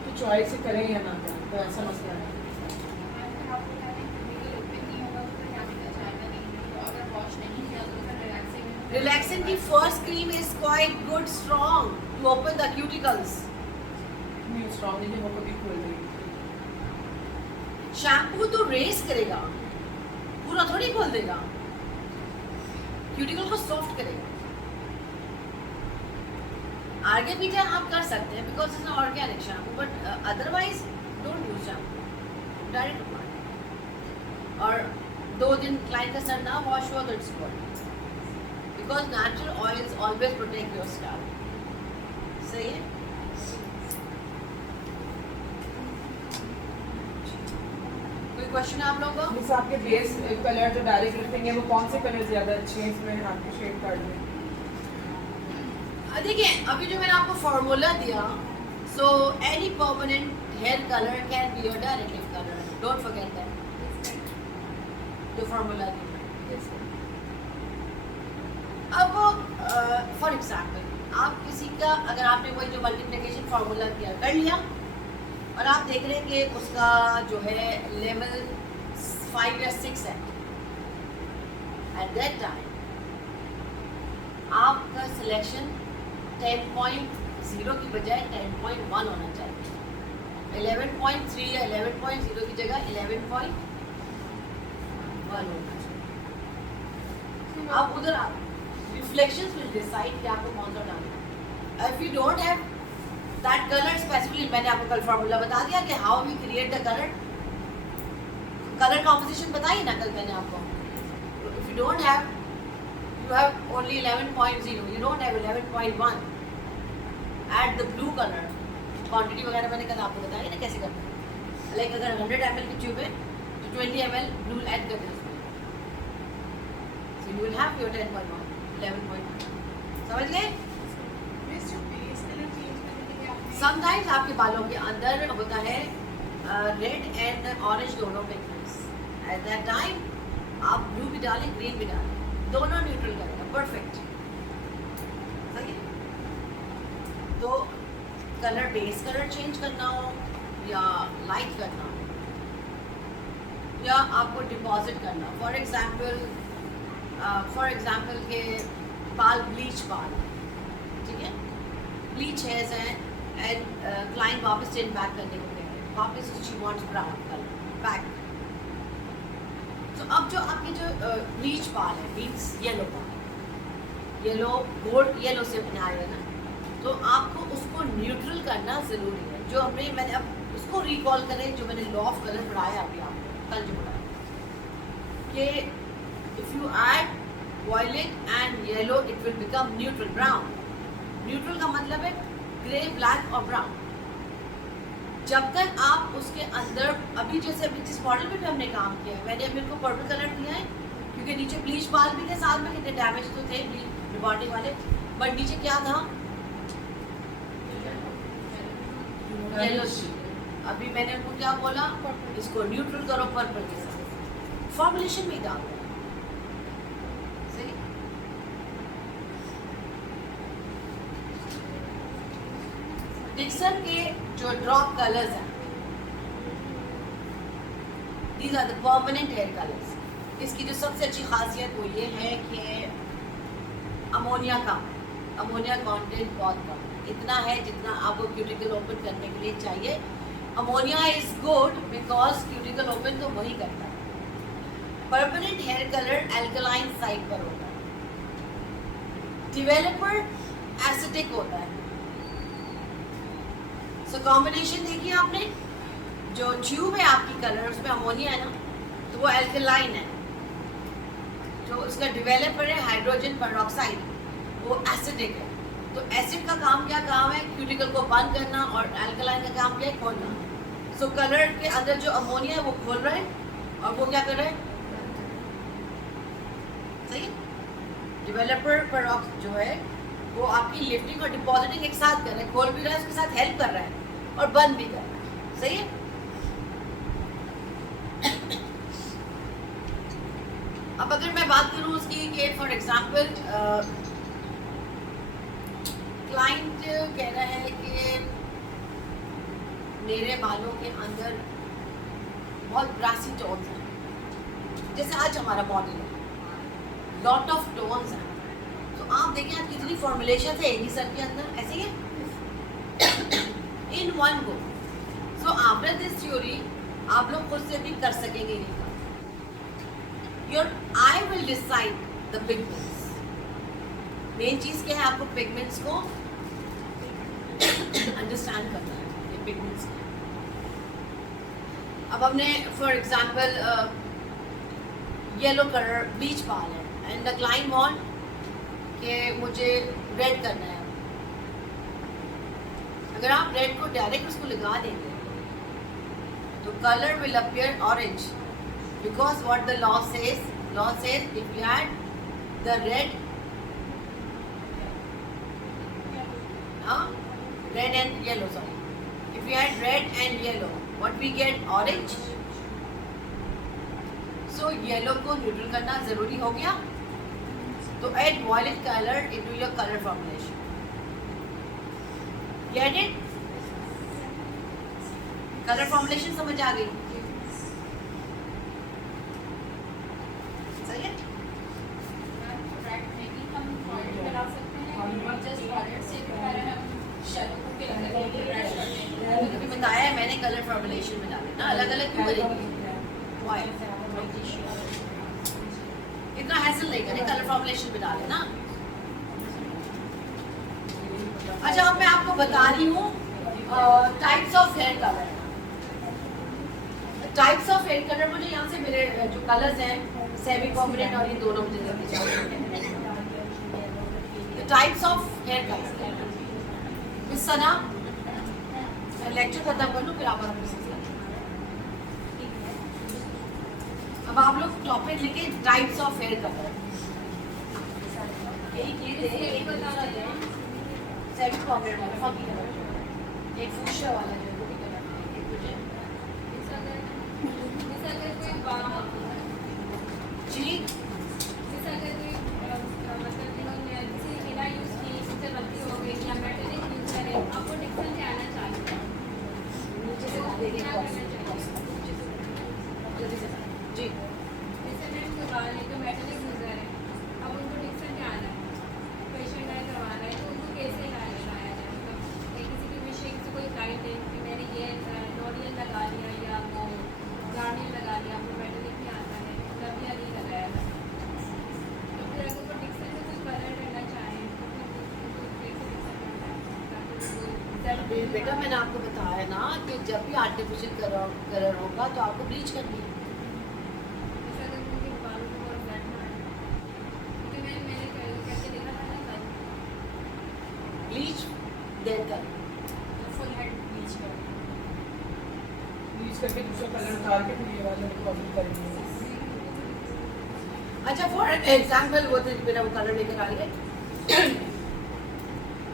तो चॉइस से करें या ना करें तो ऐसा मसला है। रिलैक्सिंग की first cream is quite good strong to open the cuticles. नहीं स्ट्रॉन्ग नहीं वो कभी खोल देगी। शैम्पू तो रेस करेगा, पूरा थोड़ी खोल देगा, क्यूटिकल को सॉफ्ट करेगा। आर्गा बीटा आप कर सकते हैं because it's organic shampoo, but otherwise don't use shampoo, direct apply. और 2 दिन क्लाइंट का सर ना वॉश हुआ तो it's good, because natural oils always protect your scalp. सही है। कोई क्वेश्चन आप लोगों का? जैसे आपके बेस कलर जो डायरेक्ट रखेंगे वो कौन से कलर ज़्यादा अच्छे हैं इसमें आपके शेड कार्ड में? देखिए अभी जो मैंने आपको फॉर्मूला दिया, so any permanent hair colour can be your direct lip colour, don't forget that, जो फॉर्मूला दिया। अब फॉर एग्जाम्पल आप किसी का, अगर आपने वही जो मल्टीप्लिकेशन फार्मूला किया कर लिया और आप देख रहे हैं कि उसका जो है लेवल 5 या 6 है, एट दैट टाइम आपका सिलेक्शन 10.0 की बजाय 10.1 होना चाहिए। 11.3 या 11.0 की जगह 11.1 होना चाहिए। आप उधर आप reflections will decide कि आपको कौन सा डालना है। If you don't have that color specifically, मैंने आपको कल फार्मूला बता दिया कि how we create the color, color composition बताई ना कल मैंने आपको। If you don't have, you have only 11.0, you don't have 11.1, add the blue color, quantity वगैरह मैंने कल आपको बताया ना कैसे करना है। Like अगर 100 ml की ट्यूब है तो 20 ml blue add कर दें उसमें, so you will have your 10.1, 11.1, समझ गए? समटाइम्स आपके बालों के अंदर होता है रेड एंड ऑरेंज दोनों पिगमेंट्स, एट दैट टाइम आप ब्लू भी डालें ग्रीन भी डालें, दोनों न्यूट्रल करेगा, परफेक्ट। सही है। तो कलर बेस कलर चेंज करना हो या लाइट करना हो या आपको डिपॉजिट करना, फॉर एग्जाम्पल के बाल ब्लीच बाल, ठीक है, ब्लीच हेयर्स हैं एंड क्लाइंट वापस टिन बैक करने को कह रहे हैं, वापस she wants brown colour back. तो अब जो आपके जो ब्लीच बाल है मीन्स येलो बाल, येलो गोल्ड येलो से बनाए है ना, तो आपको उसको न्यूट्रल करना ज़रूरी है। जो मैंने अब उसको रिकॉल करें, जो मैंने लॉ ऑफ कलर पढ़ाया अभी आपको कल जो पढ़ाया कि if you add violet and yellow it will become neutral brown। neutral का मतलब है ग्रे, ब्लैक और ब्राउन। जब तक आप उसके अंदर, अभी जैसे अभी जिस मॉडल पे भी हमने काम किया है, मैंने मेरे को पर्पल कलर दिया है क्योंकि नीचे ब्लीच बाल भी थे, साथ में कितने डैमेज तो थे रिबॉन्डिंग वाले, बट नीचे क्या था, येलो शीट। अभी मैंने उनको क्या बोला, इसको न्यूट्रल करो पर्पल के साथ, फॉर्मुलेशन में डाल दो। सही। डिक्सन के जो ड्रॉप कलर्स हैं, these are the permanent hair colours. इसकी जो सबसे अच्छी खासियत वो ये है कि अमोनिया कम, अमोनिया कंटेंट बहुत कम, इतना है जितना आपको क्यूटिकल ओपन करने के लिए चाहिए। Ammonia is good because cuticle open तो वही करता है। Permanent hair colour alkaline side पर होता है, डेवलपर एसिडिक होता है। सो कॉम्बिनेशन देखिए आपने, जो ट्यूब है आपकी कलर उसमें अमोनिया है ना, तो वो एल्कलाइन है। जो उसका डेवलपर है हाइड्रोजन पेरोक्साइड, वो एसिडिक है। तो एसिड का काम क्या काम है, क्यूटिकल को बंद करना, और एल्कलाइन का काम क्या है, खोलना। सो कलर के अंदर जो अमोनिया है वो खोल रहा है, और वो क्या कर रहा है, सही। डेवलपर पेरोक्स जो है वो आपकी लिफ्टिंग और डिपॉजिटिंग एक साथ कर रहा है, खोल भी रहा है, उसके साथ हेल्प कर रहा है और बंद भी कर रहा है, सही है। अब अगर मैं बात करूं उसकी कि फॉर एग्जांपल क्लाइंट कह रहा है कि मेरे बालों के अंदर बहुत ब्रासी टोन्स हैं, जैसे आज हमारा मॉडल है, लॉट ऑफ टोन्स हैं, तो आप देखें आज कितनी फॉर्मुलेशन है एक ही सर के अंदर, ऐसे ही है in one go. So after this theory आप लोग खुद से भी कर सकेंगे ये काम। Your I will decide the pigments. Main चीज क्या है, आपको पिगमेंट्स को अंडरस्टैंड करना है, ये पिगमेंट्स क्या है। अब हमने फॉर एग्जांपल येलो कलर बीच बाल है एंड द क्लाइंट वांट कि मुझे रेड करना है। अगर आप रेड को डायरेक्ट उसको लगा देंगे तो colour will appear orange, because what the law says if you add the red red and yellow, sorry, if you add red and yellow what we get, orange. So yellow को neutral करना जरूरी हो गया, तो add violet color into your color formulation. Get it? color formulation समझ आ गई, सही है। अभी बताया है मैंने, कलर फॉर्मुलेशन में डाले ना, अलग अलग क्यों करेंगे, इतना हैसल नहीं करें, कलर फॉर्मुलेशन में डाले ना। अच्छा अब मैं आपको बता रही हूँ types of hair colour. Types of hair colour मुझे यहाँ से मेरे जो कलर्स हैं सेमी परमानेंट और ये दोनों मुझे लेके चाहिए। Types of hair colour miss Sana, lecture खत्म कर लूँ फिर आप अब आप लोग टॉपिक लिखे types of hair colour. Semi permanent एक फूशिया वाला जो वो भी जी आपको डिक्सन से आना चाहिए। जी जैसे मैम जो बाल है, जो मेटलिक यूजर है, अब उनको डिक्सन से आना है, फेशियल डाई करवाना है, तो उनको कैसे लगाया जाए, मतलब किसी भी विषय से कोई गाइड है कि मैंने ये लॉरियल लगा लिया या वो गार्नियर लगा लिया, आपको मेटलिक नहीं आता है, तब या नहीं लगाया था, तो फिर अगर वो डिक्सन से कोई कलर करना चाहे तो फिर कैसे अभी बेटा मैंने आपको बताया ना कि जब भी आर्टिफिशियल कलर होगा तो आपको ब्लीच करनी है। ब्लीच देर कर फुल हेड ब्लीच कर अच्छा फॉर एग्जाम्पल वो तो मेरा वो कलर लेकर आ गए।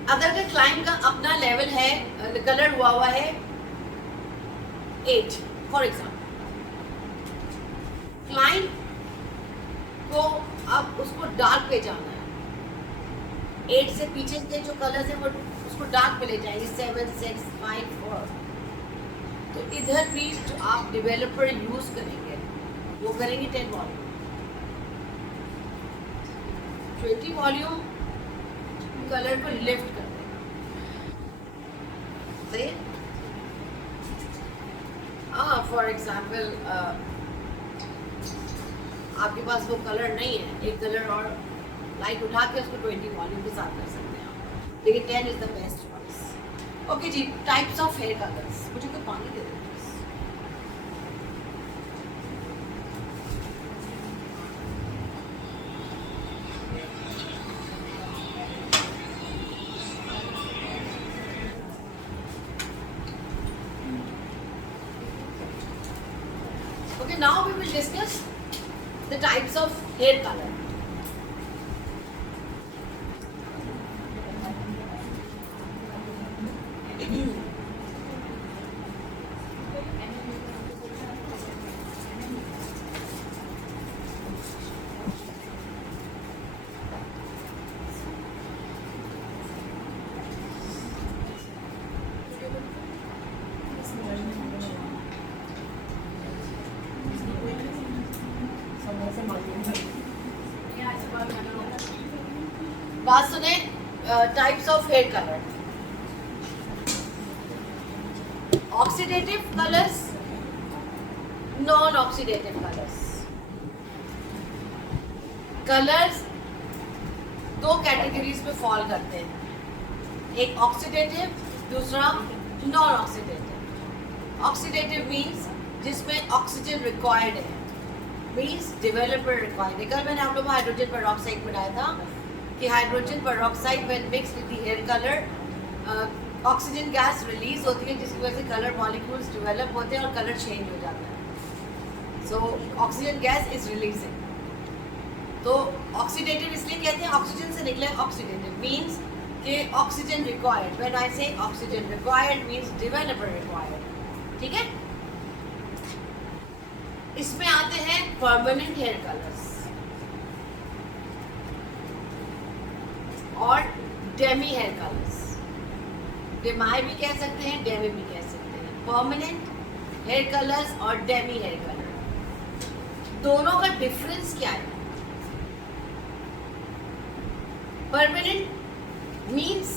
अगर के क्लाइंट का अपना लेवल है, कलर हुआ है 8 फॉर एग्जाम्पल, क्लाइंट को अब उसको डार्क पे जाना है, 8 से पीछे के जो कलर्स हैं वो उसको डार्क पे ले जाएंगे, 7 6 5 4। तो इधर भी जो आप डेवलपर यूज करेंगे वो करेंगे 10 वॉल्यूम, 20 वॉल्यूम कलर को लिफ्ट कर देगा। सही है? हाँ फॉर एग्जाम्पल आपके पास वो कलर नहीं है, एक कलर और लाइट उठा के उसको 20 वॉल्यूम के साथ कर सकते हैं आप, लेकिन 10 is the best choice. Okay जी, टाइप्स ऑफ हेयर कलर्स। मुझे कोई पानी दे दो please. Okay, now we will discuss the types of hair color. बात सुने, types of hair colour. Oxidative colours, non oxidative colours. Colours दो कैटेगरीज में फॉल करते हैं, एक ऑक्सीडेटिव, दूसरा नॉन ऑक्सीडेटिव। ऑक्सीडेटिव मीन्स जिसमें ऑक्सीजन रिक्वायर्ड है, मीन्स डेवलपर रिक्वायर्ड है। कल मैंने आप लोगों को हाइड्रोजन पेरोक्साइड बनाया था कि hydrogen peroxide when mix with the hair colour oxygen gas release होती है, जिसकी वजह से कलर मॉलिक्यूल्स डेवलप होते हैं और कलर चेंज हो जाता है। So oxygen gas is releasing. तो ऑक्सीडेटिव इसलिए कहते हैं, ऑक्सीजन से निकले ऑक्सीडेटिव मीन्स कि ऑक्सीजन रिक्वायर्ड। व्हेन आई से oxygen required means developer required. ठीक है? इसमें आते हैं परमानेंट हेयर कलर्स और डेमी हेयर कलर्स। डेमाई भी कह सकते हैं, डेमी भी कह सकते हैं। परमानेंट हेयर कलर्स और डेमी हेयर कलर, दोनों का डिफरेंस क्या है? परमानेंट मीन्स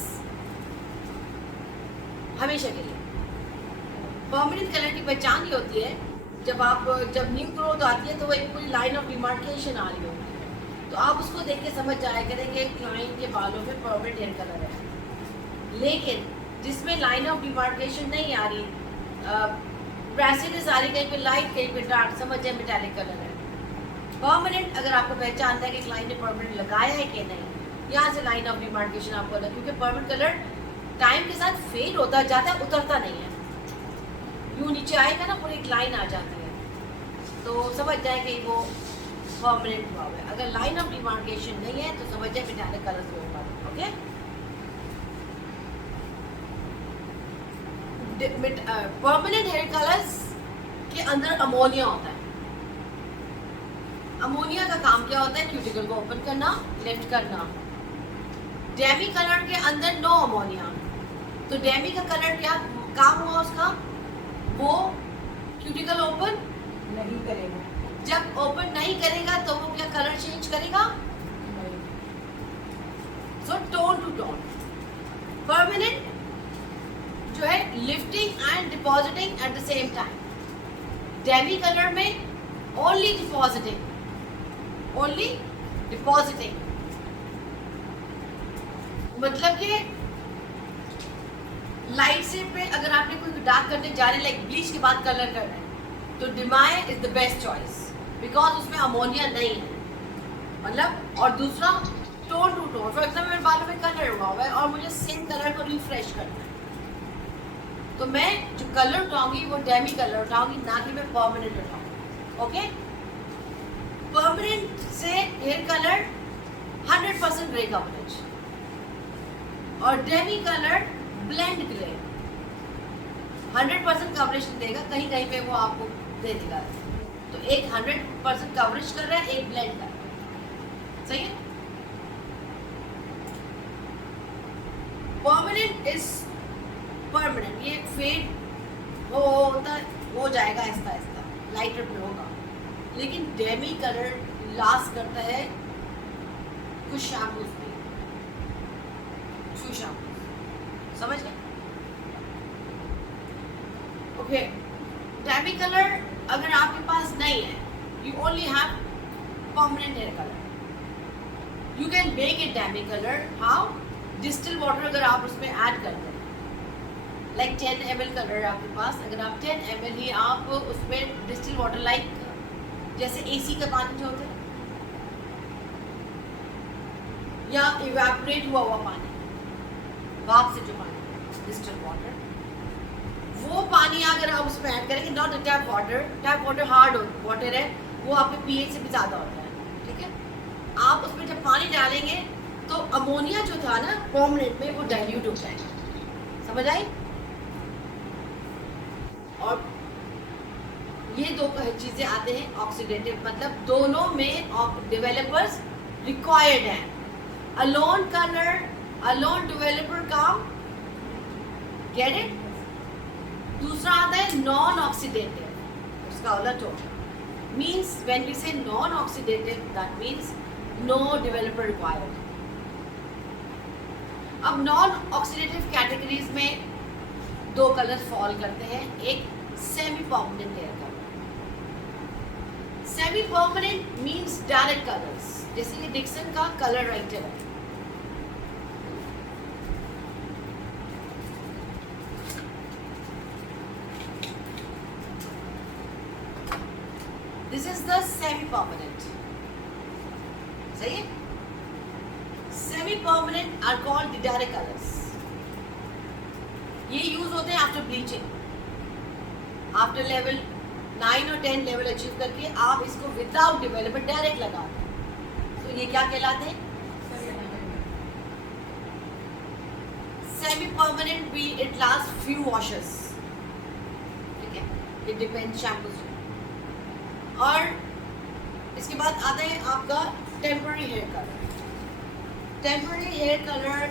हमेशा के लिए। परमानेंट कलर की पहचान ये होती है जब न्यू ग्रोथ आती है तो वो एक पूरी लाइन ऑफ डिमार्केशन आ रही होती है, तो आप उसको देख के समझ जाया करेंगे क्लाइंट के बालों में परमानेंट हेयर कलर है। लेकिन जिसमें लाइन ऑफ डिमार्केशन नहीं आ रही, ब्रैसेट आ रही, कहीं पे लाइट कहीं पे डार्क, समझ जाए मेटालिक कलर है। परमानेंट अगर आपको पहचानना है कि क्लाइंट ने परमानेंट लगाया है कि नहीं, यहाँ से लाइन ऑफ डिमार्केशन आपको अलग, क्योंकि परमानेंट कलर टाइम के साथ फेड होता जाता है, उतरता नहीं है। यूँ नीचे आएगा ना, पूरी एक लाइन आ जाती है, तो समझ जाए कि वो परमानेंट हुआ है। अगर लाइन ऑफ डिमार्केशन नहीं है तो समझ जाए मेटालिक कलर्स हुए हैं। ओके? परमानेंट हेयर कलर्स के अंदर अमोनिया होता है। अमोनिया का काम क्या होता है? क्यूटिकल को ओपन करना, लिफ्ट करना। डेमी कलर के अंदर नो अमोनिया, तो डेमी का कलर क्या काम हुआ उसका? वो क्यूटिकल ओपन नहीं करेगा। जब ओपन नहीं करेगा तो वो क्या कलर चेंज करेगा? सो टोन टू टोन। परमानेंट जो है lifting and depositing at the same time. Demi colour में ओनली डिपॉजिटिंग, ओनली डिपॉजिटिंग, मतलब कि लाइट से पे अगर आपने कोई डार्क करने जा रहे हैं, लाइक ब्लीच के बाद कलर कर रहे हैं, तो डिमाई is the best choice because उसमें अमोनिया नहीं है। मतलब और दूसरा tone to tone. For example मेरे बालों में कलर हुआ है और मुझे सेम कलर को रिफ्रेश करना है, तो मैं जो कलर उठाऊंगी वो डेमी कलर उठाऊंगी, ना कि मैं परमानेंट उठाऊंगी। ओके? परमानेंट से हेयर कलर 100% ग्रे कवरेज और Demi colour blend grey 100% coverage देगा, कहीं कहीं पे वो आपको दे देगा। तो एक 100% कवरेज कर रहा है, एक ब्लेंड कर रहा है, सही है। परमानेंट इज परमानेंट, ये फेड हो जाएगा आहिस्ता आहिस्ता, लाइटर पे होगा। लेकिन डेमी कलर लास्ट करता है कुछ शैम्पूज में, कुछ शैम्पूज, समझ गए? ओके, डेमी कलर अगर आपके पास नहीं है, you only have permanent hair colour, you can make it demi colour. How? Distil water अगर आप उसमें ऐड करते हैं, लाइक 10 ml कलर है आपके पास, अगर आप 10 ml ही आप उसमें डिस्टिल वाटर, लाइक जैसे एसी का पानी जो होता है या इवेपोरेट हुआ पानी, भाप से जो पानी, डिस्टिल वाटर, वो पानी अगर आप उसमें ऐड करेंगे, not tap water hard water है, वो आपके पीएच से भी ज़्यादा होता है, ठीक है। आप उसमें जब पानी डालेंगे तो अमोनिया जो था ना परमानेंट में, वो डाइल्यूट हो जाएगा, समझ आई? और ये दो चीज़ें आते हैं ऑक्सीडेटिव, मतलब दोनों में डेवलपर्स रिक्वायर्ड हैं। अलोन कलर, अलोन डेवलपर काम, गेट इट? दूसरा आता है नॉन ऑक्सीडेटिव, उसका उलट होगा, means when we say non oxidative that means no developer required. अब नॉन ऑक्सीडेटिव कैटेगरीज में दो कलर फॉल करते हैं, एक semi permanent hair colour, semi permanent means direct colours, जैसे ये डिक्सन का कलर राइटर है, this is the semi permanent, सही है। Semi permanent are called the direct colours, ये यूज होते हैं आफ्टर ब्लीचिंग, आफ्टर लेवल 9 और 10 लेवल अचीव करके आप इसको विदाउट डेवलपर डायरेक्ट लगाते हैं, तो ये क्या कहलाते हैं? सेमी परमानेंट भी इट लास्ट फ्यू वॉशेस, ठीक है, इट डिपेंड शैम्पू से। और इसके बाद आता है आपका temporary hair colour. Temporary hair colour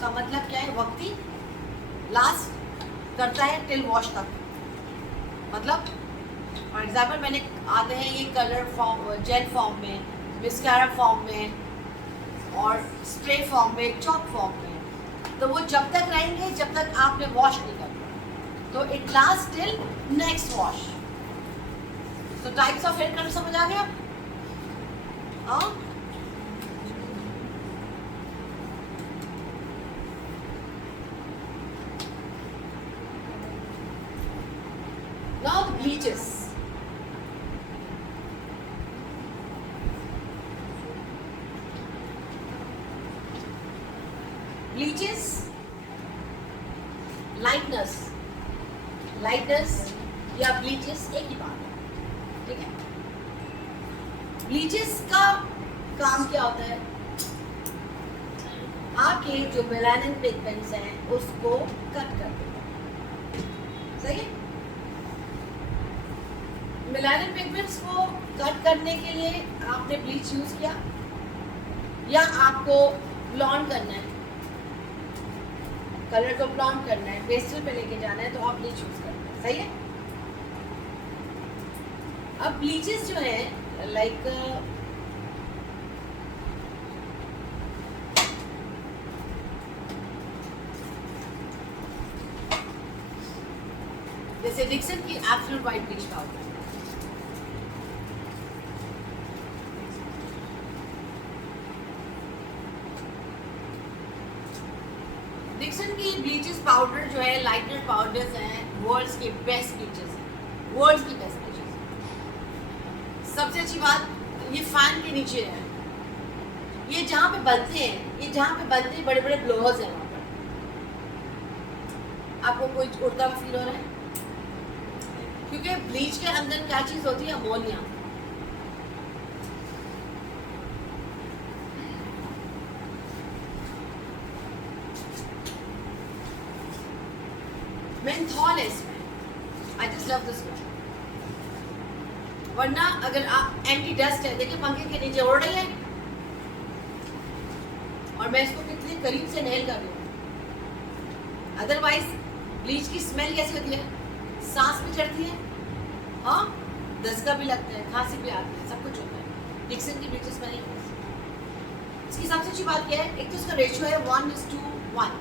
का मतलब क्या है? वक्ती, लास्ट करता है टिल वॉश तक, मतलब फॉर एग्जाम्पल मैंने आते हैं ये कलर फॉर्म, जेल फॉर्म में, मिस्कारा फॉर्म में और स्प्रे फॉर्म में, चॉक फॉर्म में, तो वो जब तक रहेंगे जब तक आपने वॉश नहीं करना, तो it last till next wash. तो टाइप्स ऑफ हेयर कलर समझ आ गया? हाँ, now the bleaches. Bleaches, lightness या bleaches एक ही बात है, ठीक है। bleaches का काम क्या होता है? आपके जो मेलानिन पिगमेंट्स हैं उसको कट कर देता है, सही है। मेलानिन पिगमेंट्स को कट करने के लिए आपने ब्लीच यूज किया या आपको ब्लॉन्ड करना है, कलर को ब्लॉन्ड करना है, पेस्टल पे लेके जाना है, तो आप ब्लीच यूज करना है, सही है। अब ब्लीचेस जो है लाइक जैसे डिक्सन की absolute white bleach powder, Dikson की ब्लीचेस पाउडर जो है, लाइटनर पाउडर्स हैं, वर्ल्ड्स के बेस्ट ब्लीचेस हैं, वर्ल्ड्स की बेस्ट ब्लीचेस। सबसे अच्छी बात, ये फैन के नीचे है, ये जहाँ पे बनते हैं, ये जहाँ पे बनते हैं बड़े बड़े ब्लोअर्स हैं वहाँ पर। आपको कोई उड़ता हुआ फील हो रहा है? क्योंकि ब्लीच के अंदर क्या चीज़ होती है? Ammonia. Always love this one. वरना अगर आप एंटी डस्ट है, देखिए पंखे के नीचे उड़ रही है और मैं इसको कितने करीब से नेल कर रही हूँ। अदरवाइज ब्लीच की स्मेल कैसी होती है, सांस भी चढ़ती है, हाँ दस्त भी लगता है, खांसी भी आती है, सब कुछ होता है। डिक्सन की ब्लीचेस में नहीं होती। इसकी सबसे अच्छी बात क्या है, एक तो इसका रेशियो है 1:1,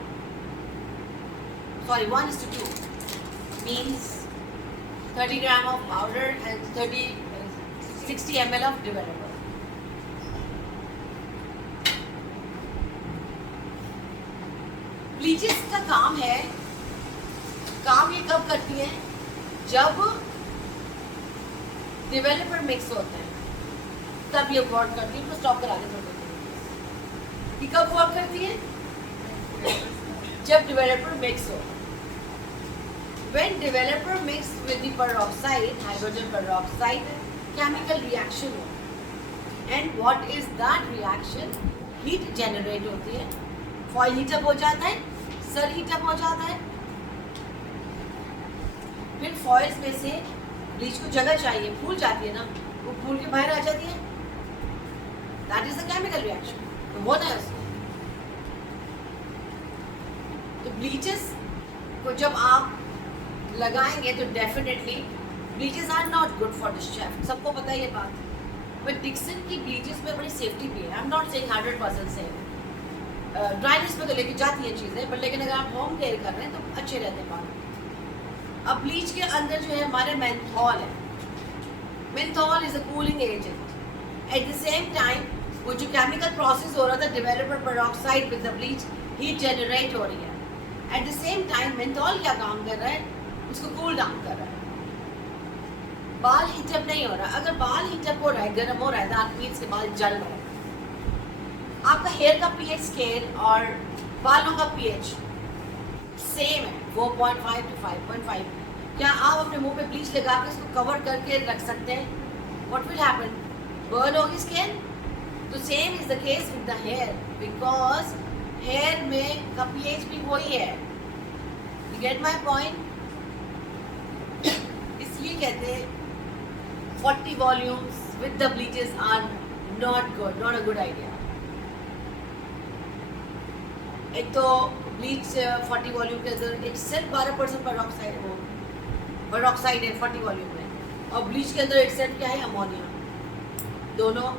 sorry 1:2, means 30 gram of powder and 60 ml of developer. Bleaches का काम है, काम ये कब करती है, जब डेवलपर मिक्स होता है तब ये वर्क करती है। तो स्टॉप करा दे थोड़ी देर। ये कब वर्क करती है, जब डेवलपर मिक्स हो। When developer mix with the peroxide, hydrogen peroxide, chemical reaction हो। And what is that reaction? Heat generate होती है, फॉइल हीटअप हो जाता है, सर हीटअप हो जाता है, फिर फॉइल्स में से ब्लीच को जगह चाहिए, फूल जाती है ना, वो फूल के बाहर आ जाती है। That is the chemical reaction. तो होना है उसमें। तो ब्लीचेस को जब आप लगाएंगे तो definitely bleaches are not good for the shaft, सबको पता है ये बात। बट डिक्सन की ब्लीचेस में बड़ी सेफ्टी भी है। I am not saying 100% safe, dryness पे तो लेके जाती हैं चीज़ें, बट लेकिन अगर आप होम केयर कर रहे हैं तो अच्छे रहते हैं बाल। अब ब्लीच के अंदर जो है हमारे मेंथॉल है। Menthol is a cooling agent. At the same time वो जो केमिकल प्रोसेस हो रहा था developer peroxide with the bleach, heat generate हो रही है। At the same time menthol क्या काम कर रहा है, उसको कूल डाउन कर रहा है। बाल हीटअप नहीं हो रहा। अगर बाल हीटअप हो रहा है, गर्म हो रहा है, दैट मीन्स के बाल जल रहे हैं। आपका हेयर का पीएच स्केल और बालों का पीएच सेम है, 4.5 to 5.5। क्या आप अपने मुंह पे ब्लीच लगा के इसको कवर करके रख सकते हैं? What will happen? बर्न होगी स्किन। तो same is the case with the hair, because hair में का पीएच भी वही है। You get my point? इसलिए कहते हैं 40 volumes with the bleaches are not good, not a good idea. एक तो ब्लीच 40 वॉल्यूम के अंदर एक सिर्फ 12% पेरोक्साइड है 40 वॉल्यूम में, और ब्लीच के अंदर एक सिर्फ क्या है, अमोनिया। दोनों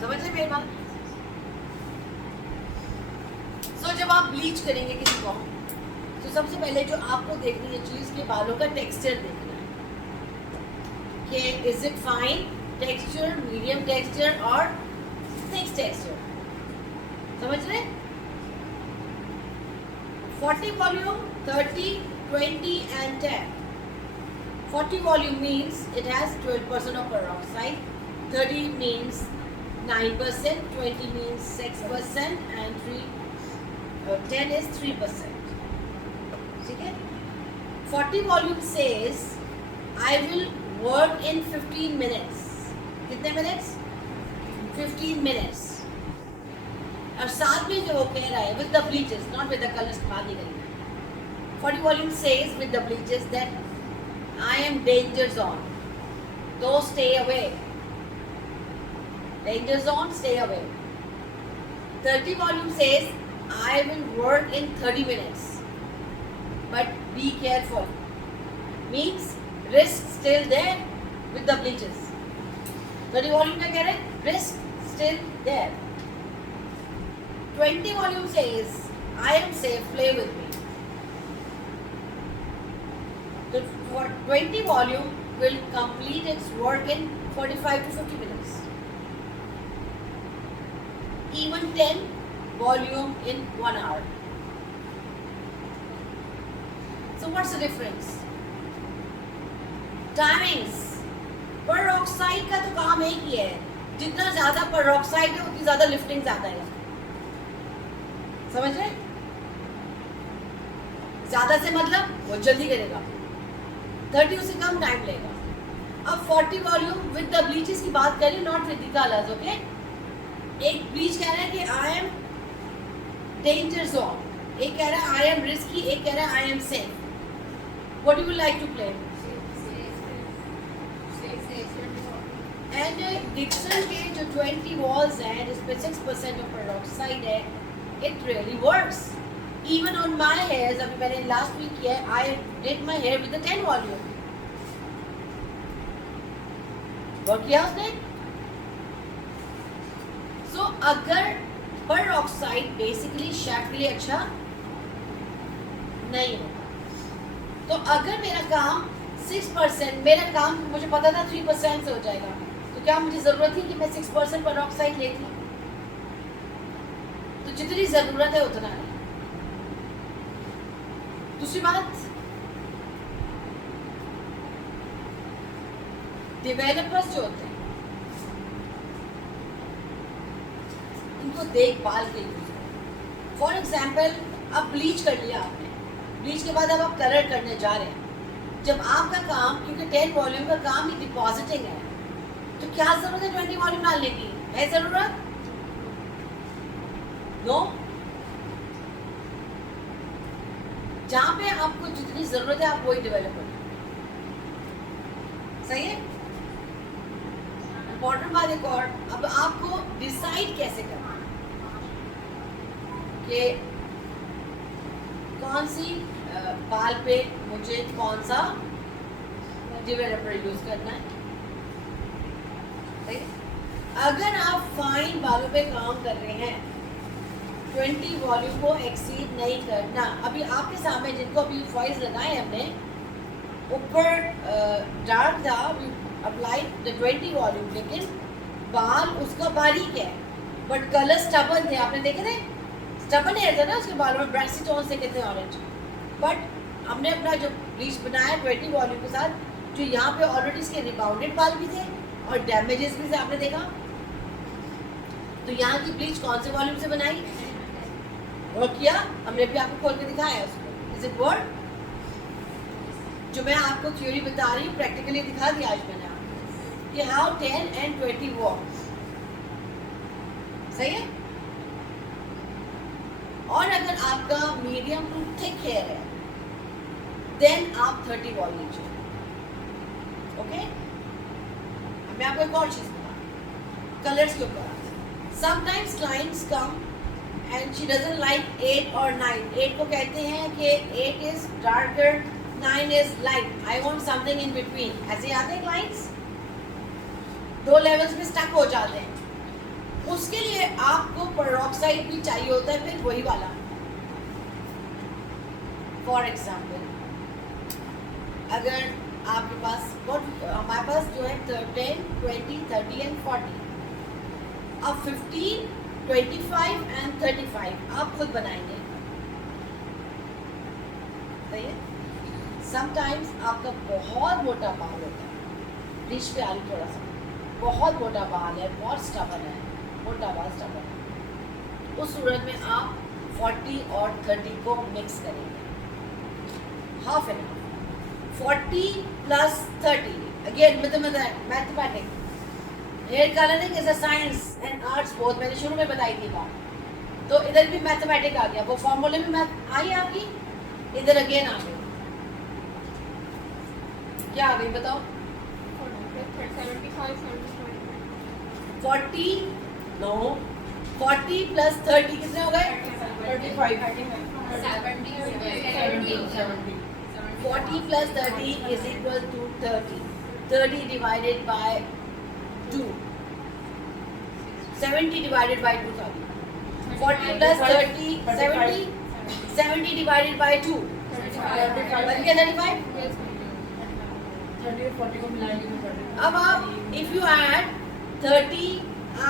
समझ रहे मेरी बात? सो जब आप ब्लीच करेंगे किसी को, तो सबसे पहले जो आपको देखनी है चीज के बालों का टेक्सचर देखना है कि is it fine texture, medium texture और थिक टेक्सचर। समझ रहे? 40 volume, 30, 20 and 10. 40 volume means it has 12% of peroxide, 30 means 9%, 20 means 6% and 10 is 3%. ठीक है? 40 volume says I will work in 15 minutes. कितने minutes? 15 minutes. और साथ में जो वो कह रहा है with the bleaches, not with the colors, बात नहीं करेंगे। 40 volume says with the bleaches that I am danger zone, so stay away. Danger zone, stay away. 30 volume says I will work in 30 minutes, but be careful. Means risk still there with the bleaches. 30 volume क्या कह रहे हैं? Risk still there. 20 volume says, I am safe, play with me. The 20 volume will complete its work in 45 to 50 minutes. Even 10 volume in 1 hour. So what's the difference? Timings. Peroxide का तो काम एक ही है, जितना ज़्यादा peroxide है उतनी ज़्यादा lifting ज़्यादा है। समझ रहे? ज्यादा से मतलब वो जल्दी करेगा, 30 उससे कम टाइम लेगा। अब 40 वॉल्यूम विद द ब्लीचेस की बात करें, not with the colours, okay? एक ब्लीच कह रहा है कि आई एम डेंजर जोन, एक कह रहा है आई एम रिस्की, एक कह रहा है I am safe. What do you like to play? And Dixon के जो 20 walls हैं जिसमें 6% of peroxide है, it really works. Even on my hairs, अभी मैंने last week किया है, I did my hair with the 10 volume. Work किया उसने? So अगर peroxide basically shaft के लिए अच्छा नहीं होगा, तो अगर मेरा काम 6%, मेरा काम मुझे पता था 3% से हो जाएगा, तो क्या मुझे जरूरत थी कि मैं 6% पेरोक्साइड लेती? तो जितनी जरूरत है उतना नहीं। दूसरी बात, डेवलपर्स जो होते हैं उनको देखभाल के लिए, फॉर एग्जाम्पल अब ब्लीच कर लिया आपने, ब्लीच के बाद अब आप कलर करने जा रहे हैं। जब आपका काम, क्योंकि 10 वॉल्यूम का काम ही डिपॉजिटिंग है, तो क्या जरूरत है 20 वॉल्यूम डालने की? है जरूरत? नो। जहां पे आपको जितनी जरूरत है आप वही डेवलप करें। सही है? इम्पोर्टेंट बात एक और, अब आपको डिसाइड कैसे करना कि कौन सी बाल पे मुझे कौन सा डेवलपर यूज करना है। अगर आप फाइन बालों पे काम कर रहे हैं, 20 वॉल्यूम को एक्सीड नहीं करना। अभी आपके सामने जिनको अभी वॉइस लगाए हमने, ऊपर डार्क था, अप्लाई द 20 वॉल्यूम, लेकिन बाल उसका बारीक है बट कलर स्टबन थे। आपने देखे थे स्टबन हेयर था ना उसके बालों में, ब्रासी टोन से कितने ऑरेंज, बट हमने अपना जो ब्लीच बनाया 20 वॉल्यूम के साथ, जो यहाँ पे ऑलरेडी इसके रिबाउंडेड बाल भी थे और डैमेजेस भी थे, आपने देखा। तो यहाँ की ब्लीच कौन से वॉल्यूम से बनाई और किया हमने भी आपको खोल के दिखाया है उसको। Is it work? जो मैं आपको थ्योरी बता रही हूँ प्रैक्टिकली दिखा दिया आज मैंने आपको कि हाउ 10 and 20 वर्क। सही है? और अगर आपका मीडियम टू थिक हेयर है, देन आप 30 वॉल लीजिए। ओके? मैं आपको एक और चीज बता, कलर्स के ऊपर। Sometimes clients come and she doesn't like 8 और 9। 8 को कहते हैं कि 8 is darker, 9 is light, I want something in between. ऐसे आते हैं क्लाइंट्स, दो लेवल्स में स्टक हो जाते हैं। उसके लिए आपको पेरोक्साइड भी चाहिए होता है, फिर वही वाला। फॉर एग्जाम्पल, अगर आपके पास, हमारे पास जो है 10, 20, 30 एंड 40, अब 15, 25 एंड 35 आप खुद बनाएंगे। सही है? समटाइम्स आपका बहुत मोटा बाल होता है, ब्लीच पे आलू थोड़ा सा, बहुत मोटा बाल है, बहुत स्टबन है, मोटा बाल स्टबन है, उस सूरत में आप 40 और 30 को मिक्स करेंगे, half and half. 40 plus 30, again mathematics, hair colouring is a science and arts both, मैंने शुरू में बताई थी बात। तो इधर भी मैथमेटिक्स आ गया, वो फॉर्मूले में मैथ आई आपकी, इधर अगेन आ गई। क्या आ गई बताओ? 40 नो 40 plus 30 कितने हो गए? 35, 40 plus 30 is equal to 30. 30 divided by 2. 70 divided by 2, sorry. 40 plus 30, 70. 70 divided by 2. बन गया 35? 30 और 40 को मिलाएंगे तो 30। अब आप, if you add 30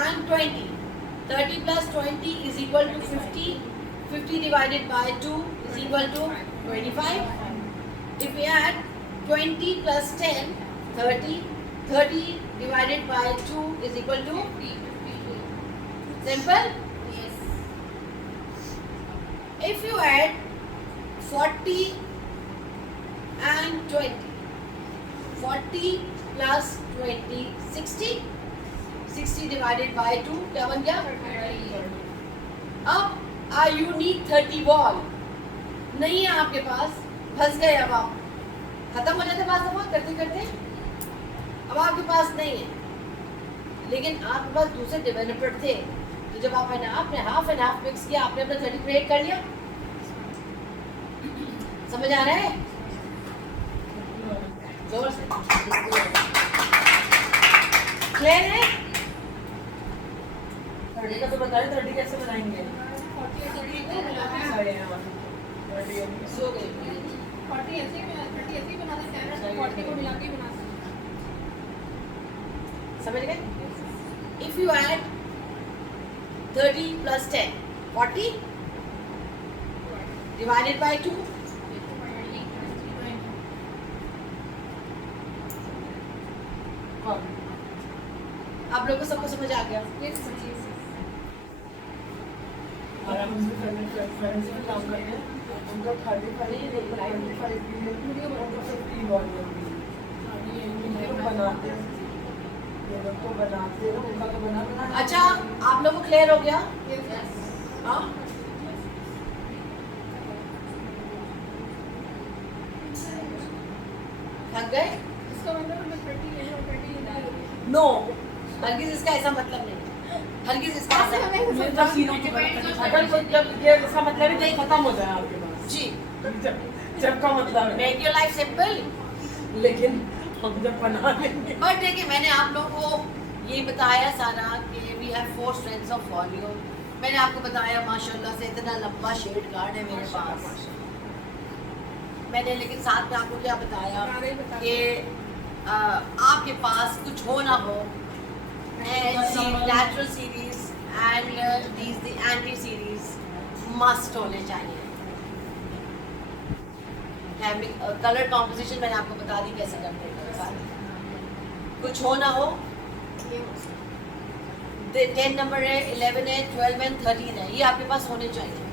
and 20, 30 plus 20 is equal to 50. 50 divided by 2 is equal to 25. If we add 20 plus 10, 30. 30 divided by 2 is equal to 52. Simple? Yes. If you add 40 and 20, 40 plus 20, 60. 60 divided by 2, क्या बन गया? अब you need 30 wall, नहीं है आपके पास, फंस गए अब आप। खत्म हो जाते बात दफा करते करते। अब आपके पास नहीं है, लेकिन आपके पास दूसरे डेवलपर थे, तो जब आपने हाफ एंड हाफ मिक्स किया, आपने अपना 30 क्रिएट कर लिया। समझ आ रहा है? जोर से क्लियर है? 30 का तो बताइए, 30 कैसे बनाएंगे? 40 सारे हैं हमारे। 30 सो गई। 40 ऐसे ही बना सकते हैं ना, 40 को मिला के ही बना सकते हैं। समझ गए? If you add 30 plus 10, 40 divided by 2, आप लोगों को सबको समझ आ गया? और हम उनसे फ्रेंड्स में काम करते हैं, उनका 35 बनाते हैं, ये लोग तो बनाते हैं, उनका तो बना अच्छा, आप लोगों को क्लियर हो गया? हाँ? थक गए? इसका मतलब हमें 30 लेना और 30 लेना है। नो, हरगिज इसका ऐसा मतलब नहीं। हरगिज इसका ऐसा अगर कोई जब ये इसका मतलब ही नहीं खत्म हो जाए आपके पास, जी, जब का मतलब है, मेक योर लाइफ सिंपल। लेकिन हम जब बना लेंगे बट देखिए, मैंने आप लोगों को ये बताया सारा कि we have 4 strengths of volume. मैंने आपको बताया माशाल्लाह से इतना लंबा शेड कार्ड है मेरे पास। मैंने लेकिन साथ में आपको क्या बताया कि आपके पास कुछ हो ना हो, lateral series and these the anti series must होने चाहिए। कलर कॉम्पोजिशन मैंने आपको बता दी कैसे करते हैं। कुछ हो ना हो, 10 नंबर है, 11 है, 12 है, 13 है, ये आपके पास होने चाहिए।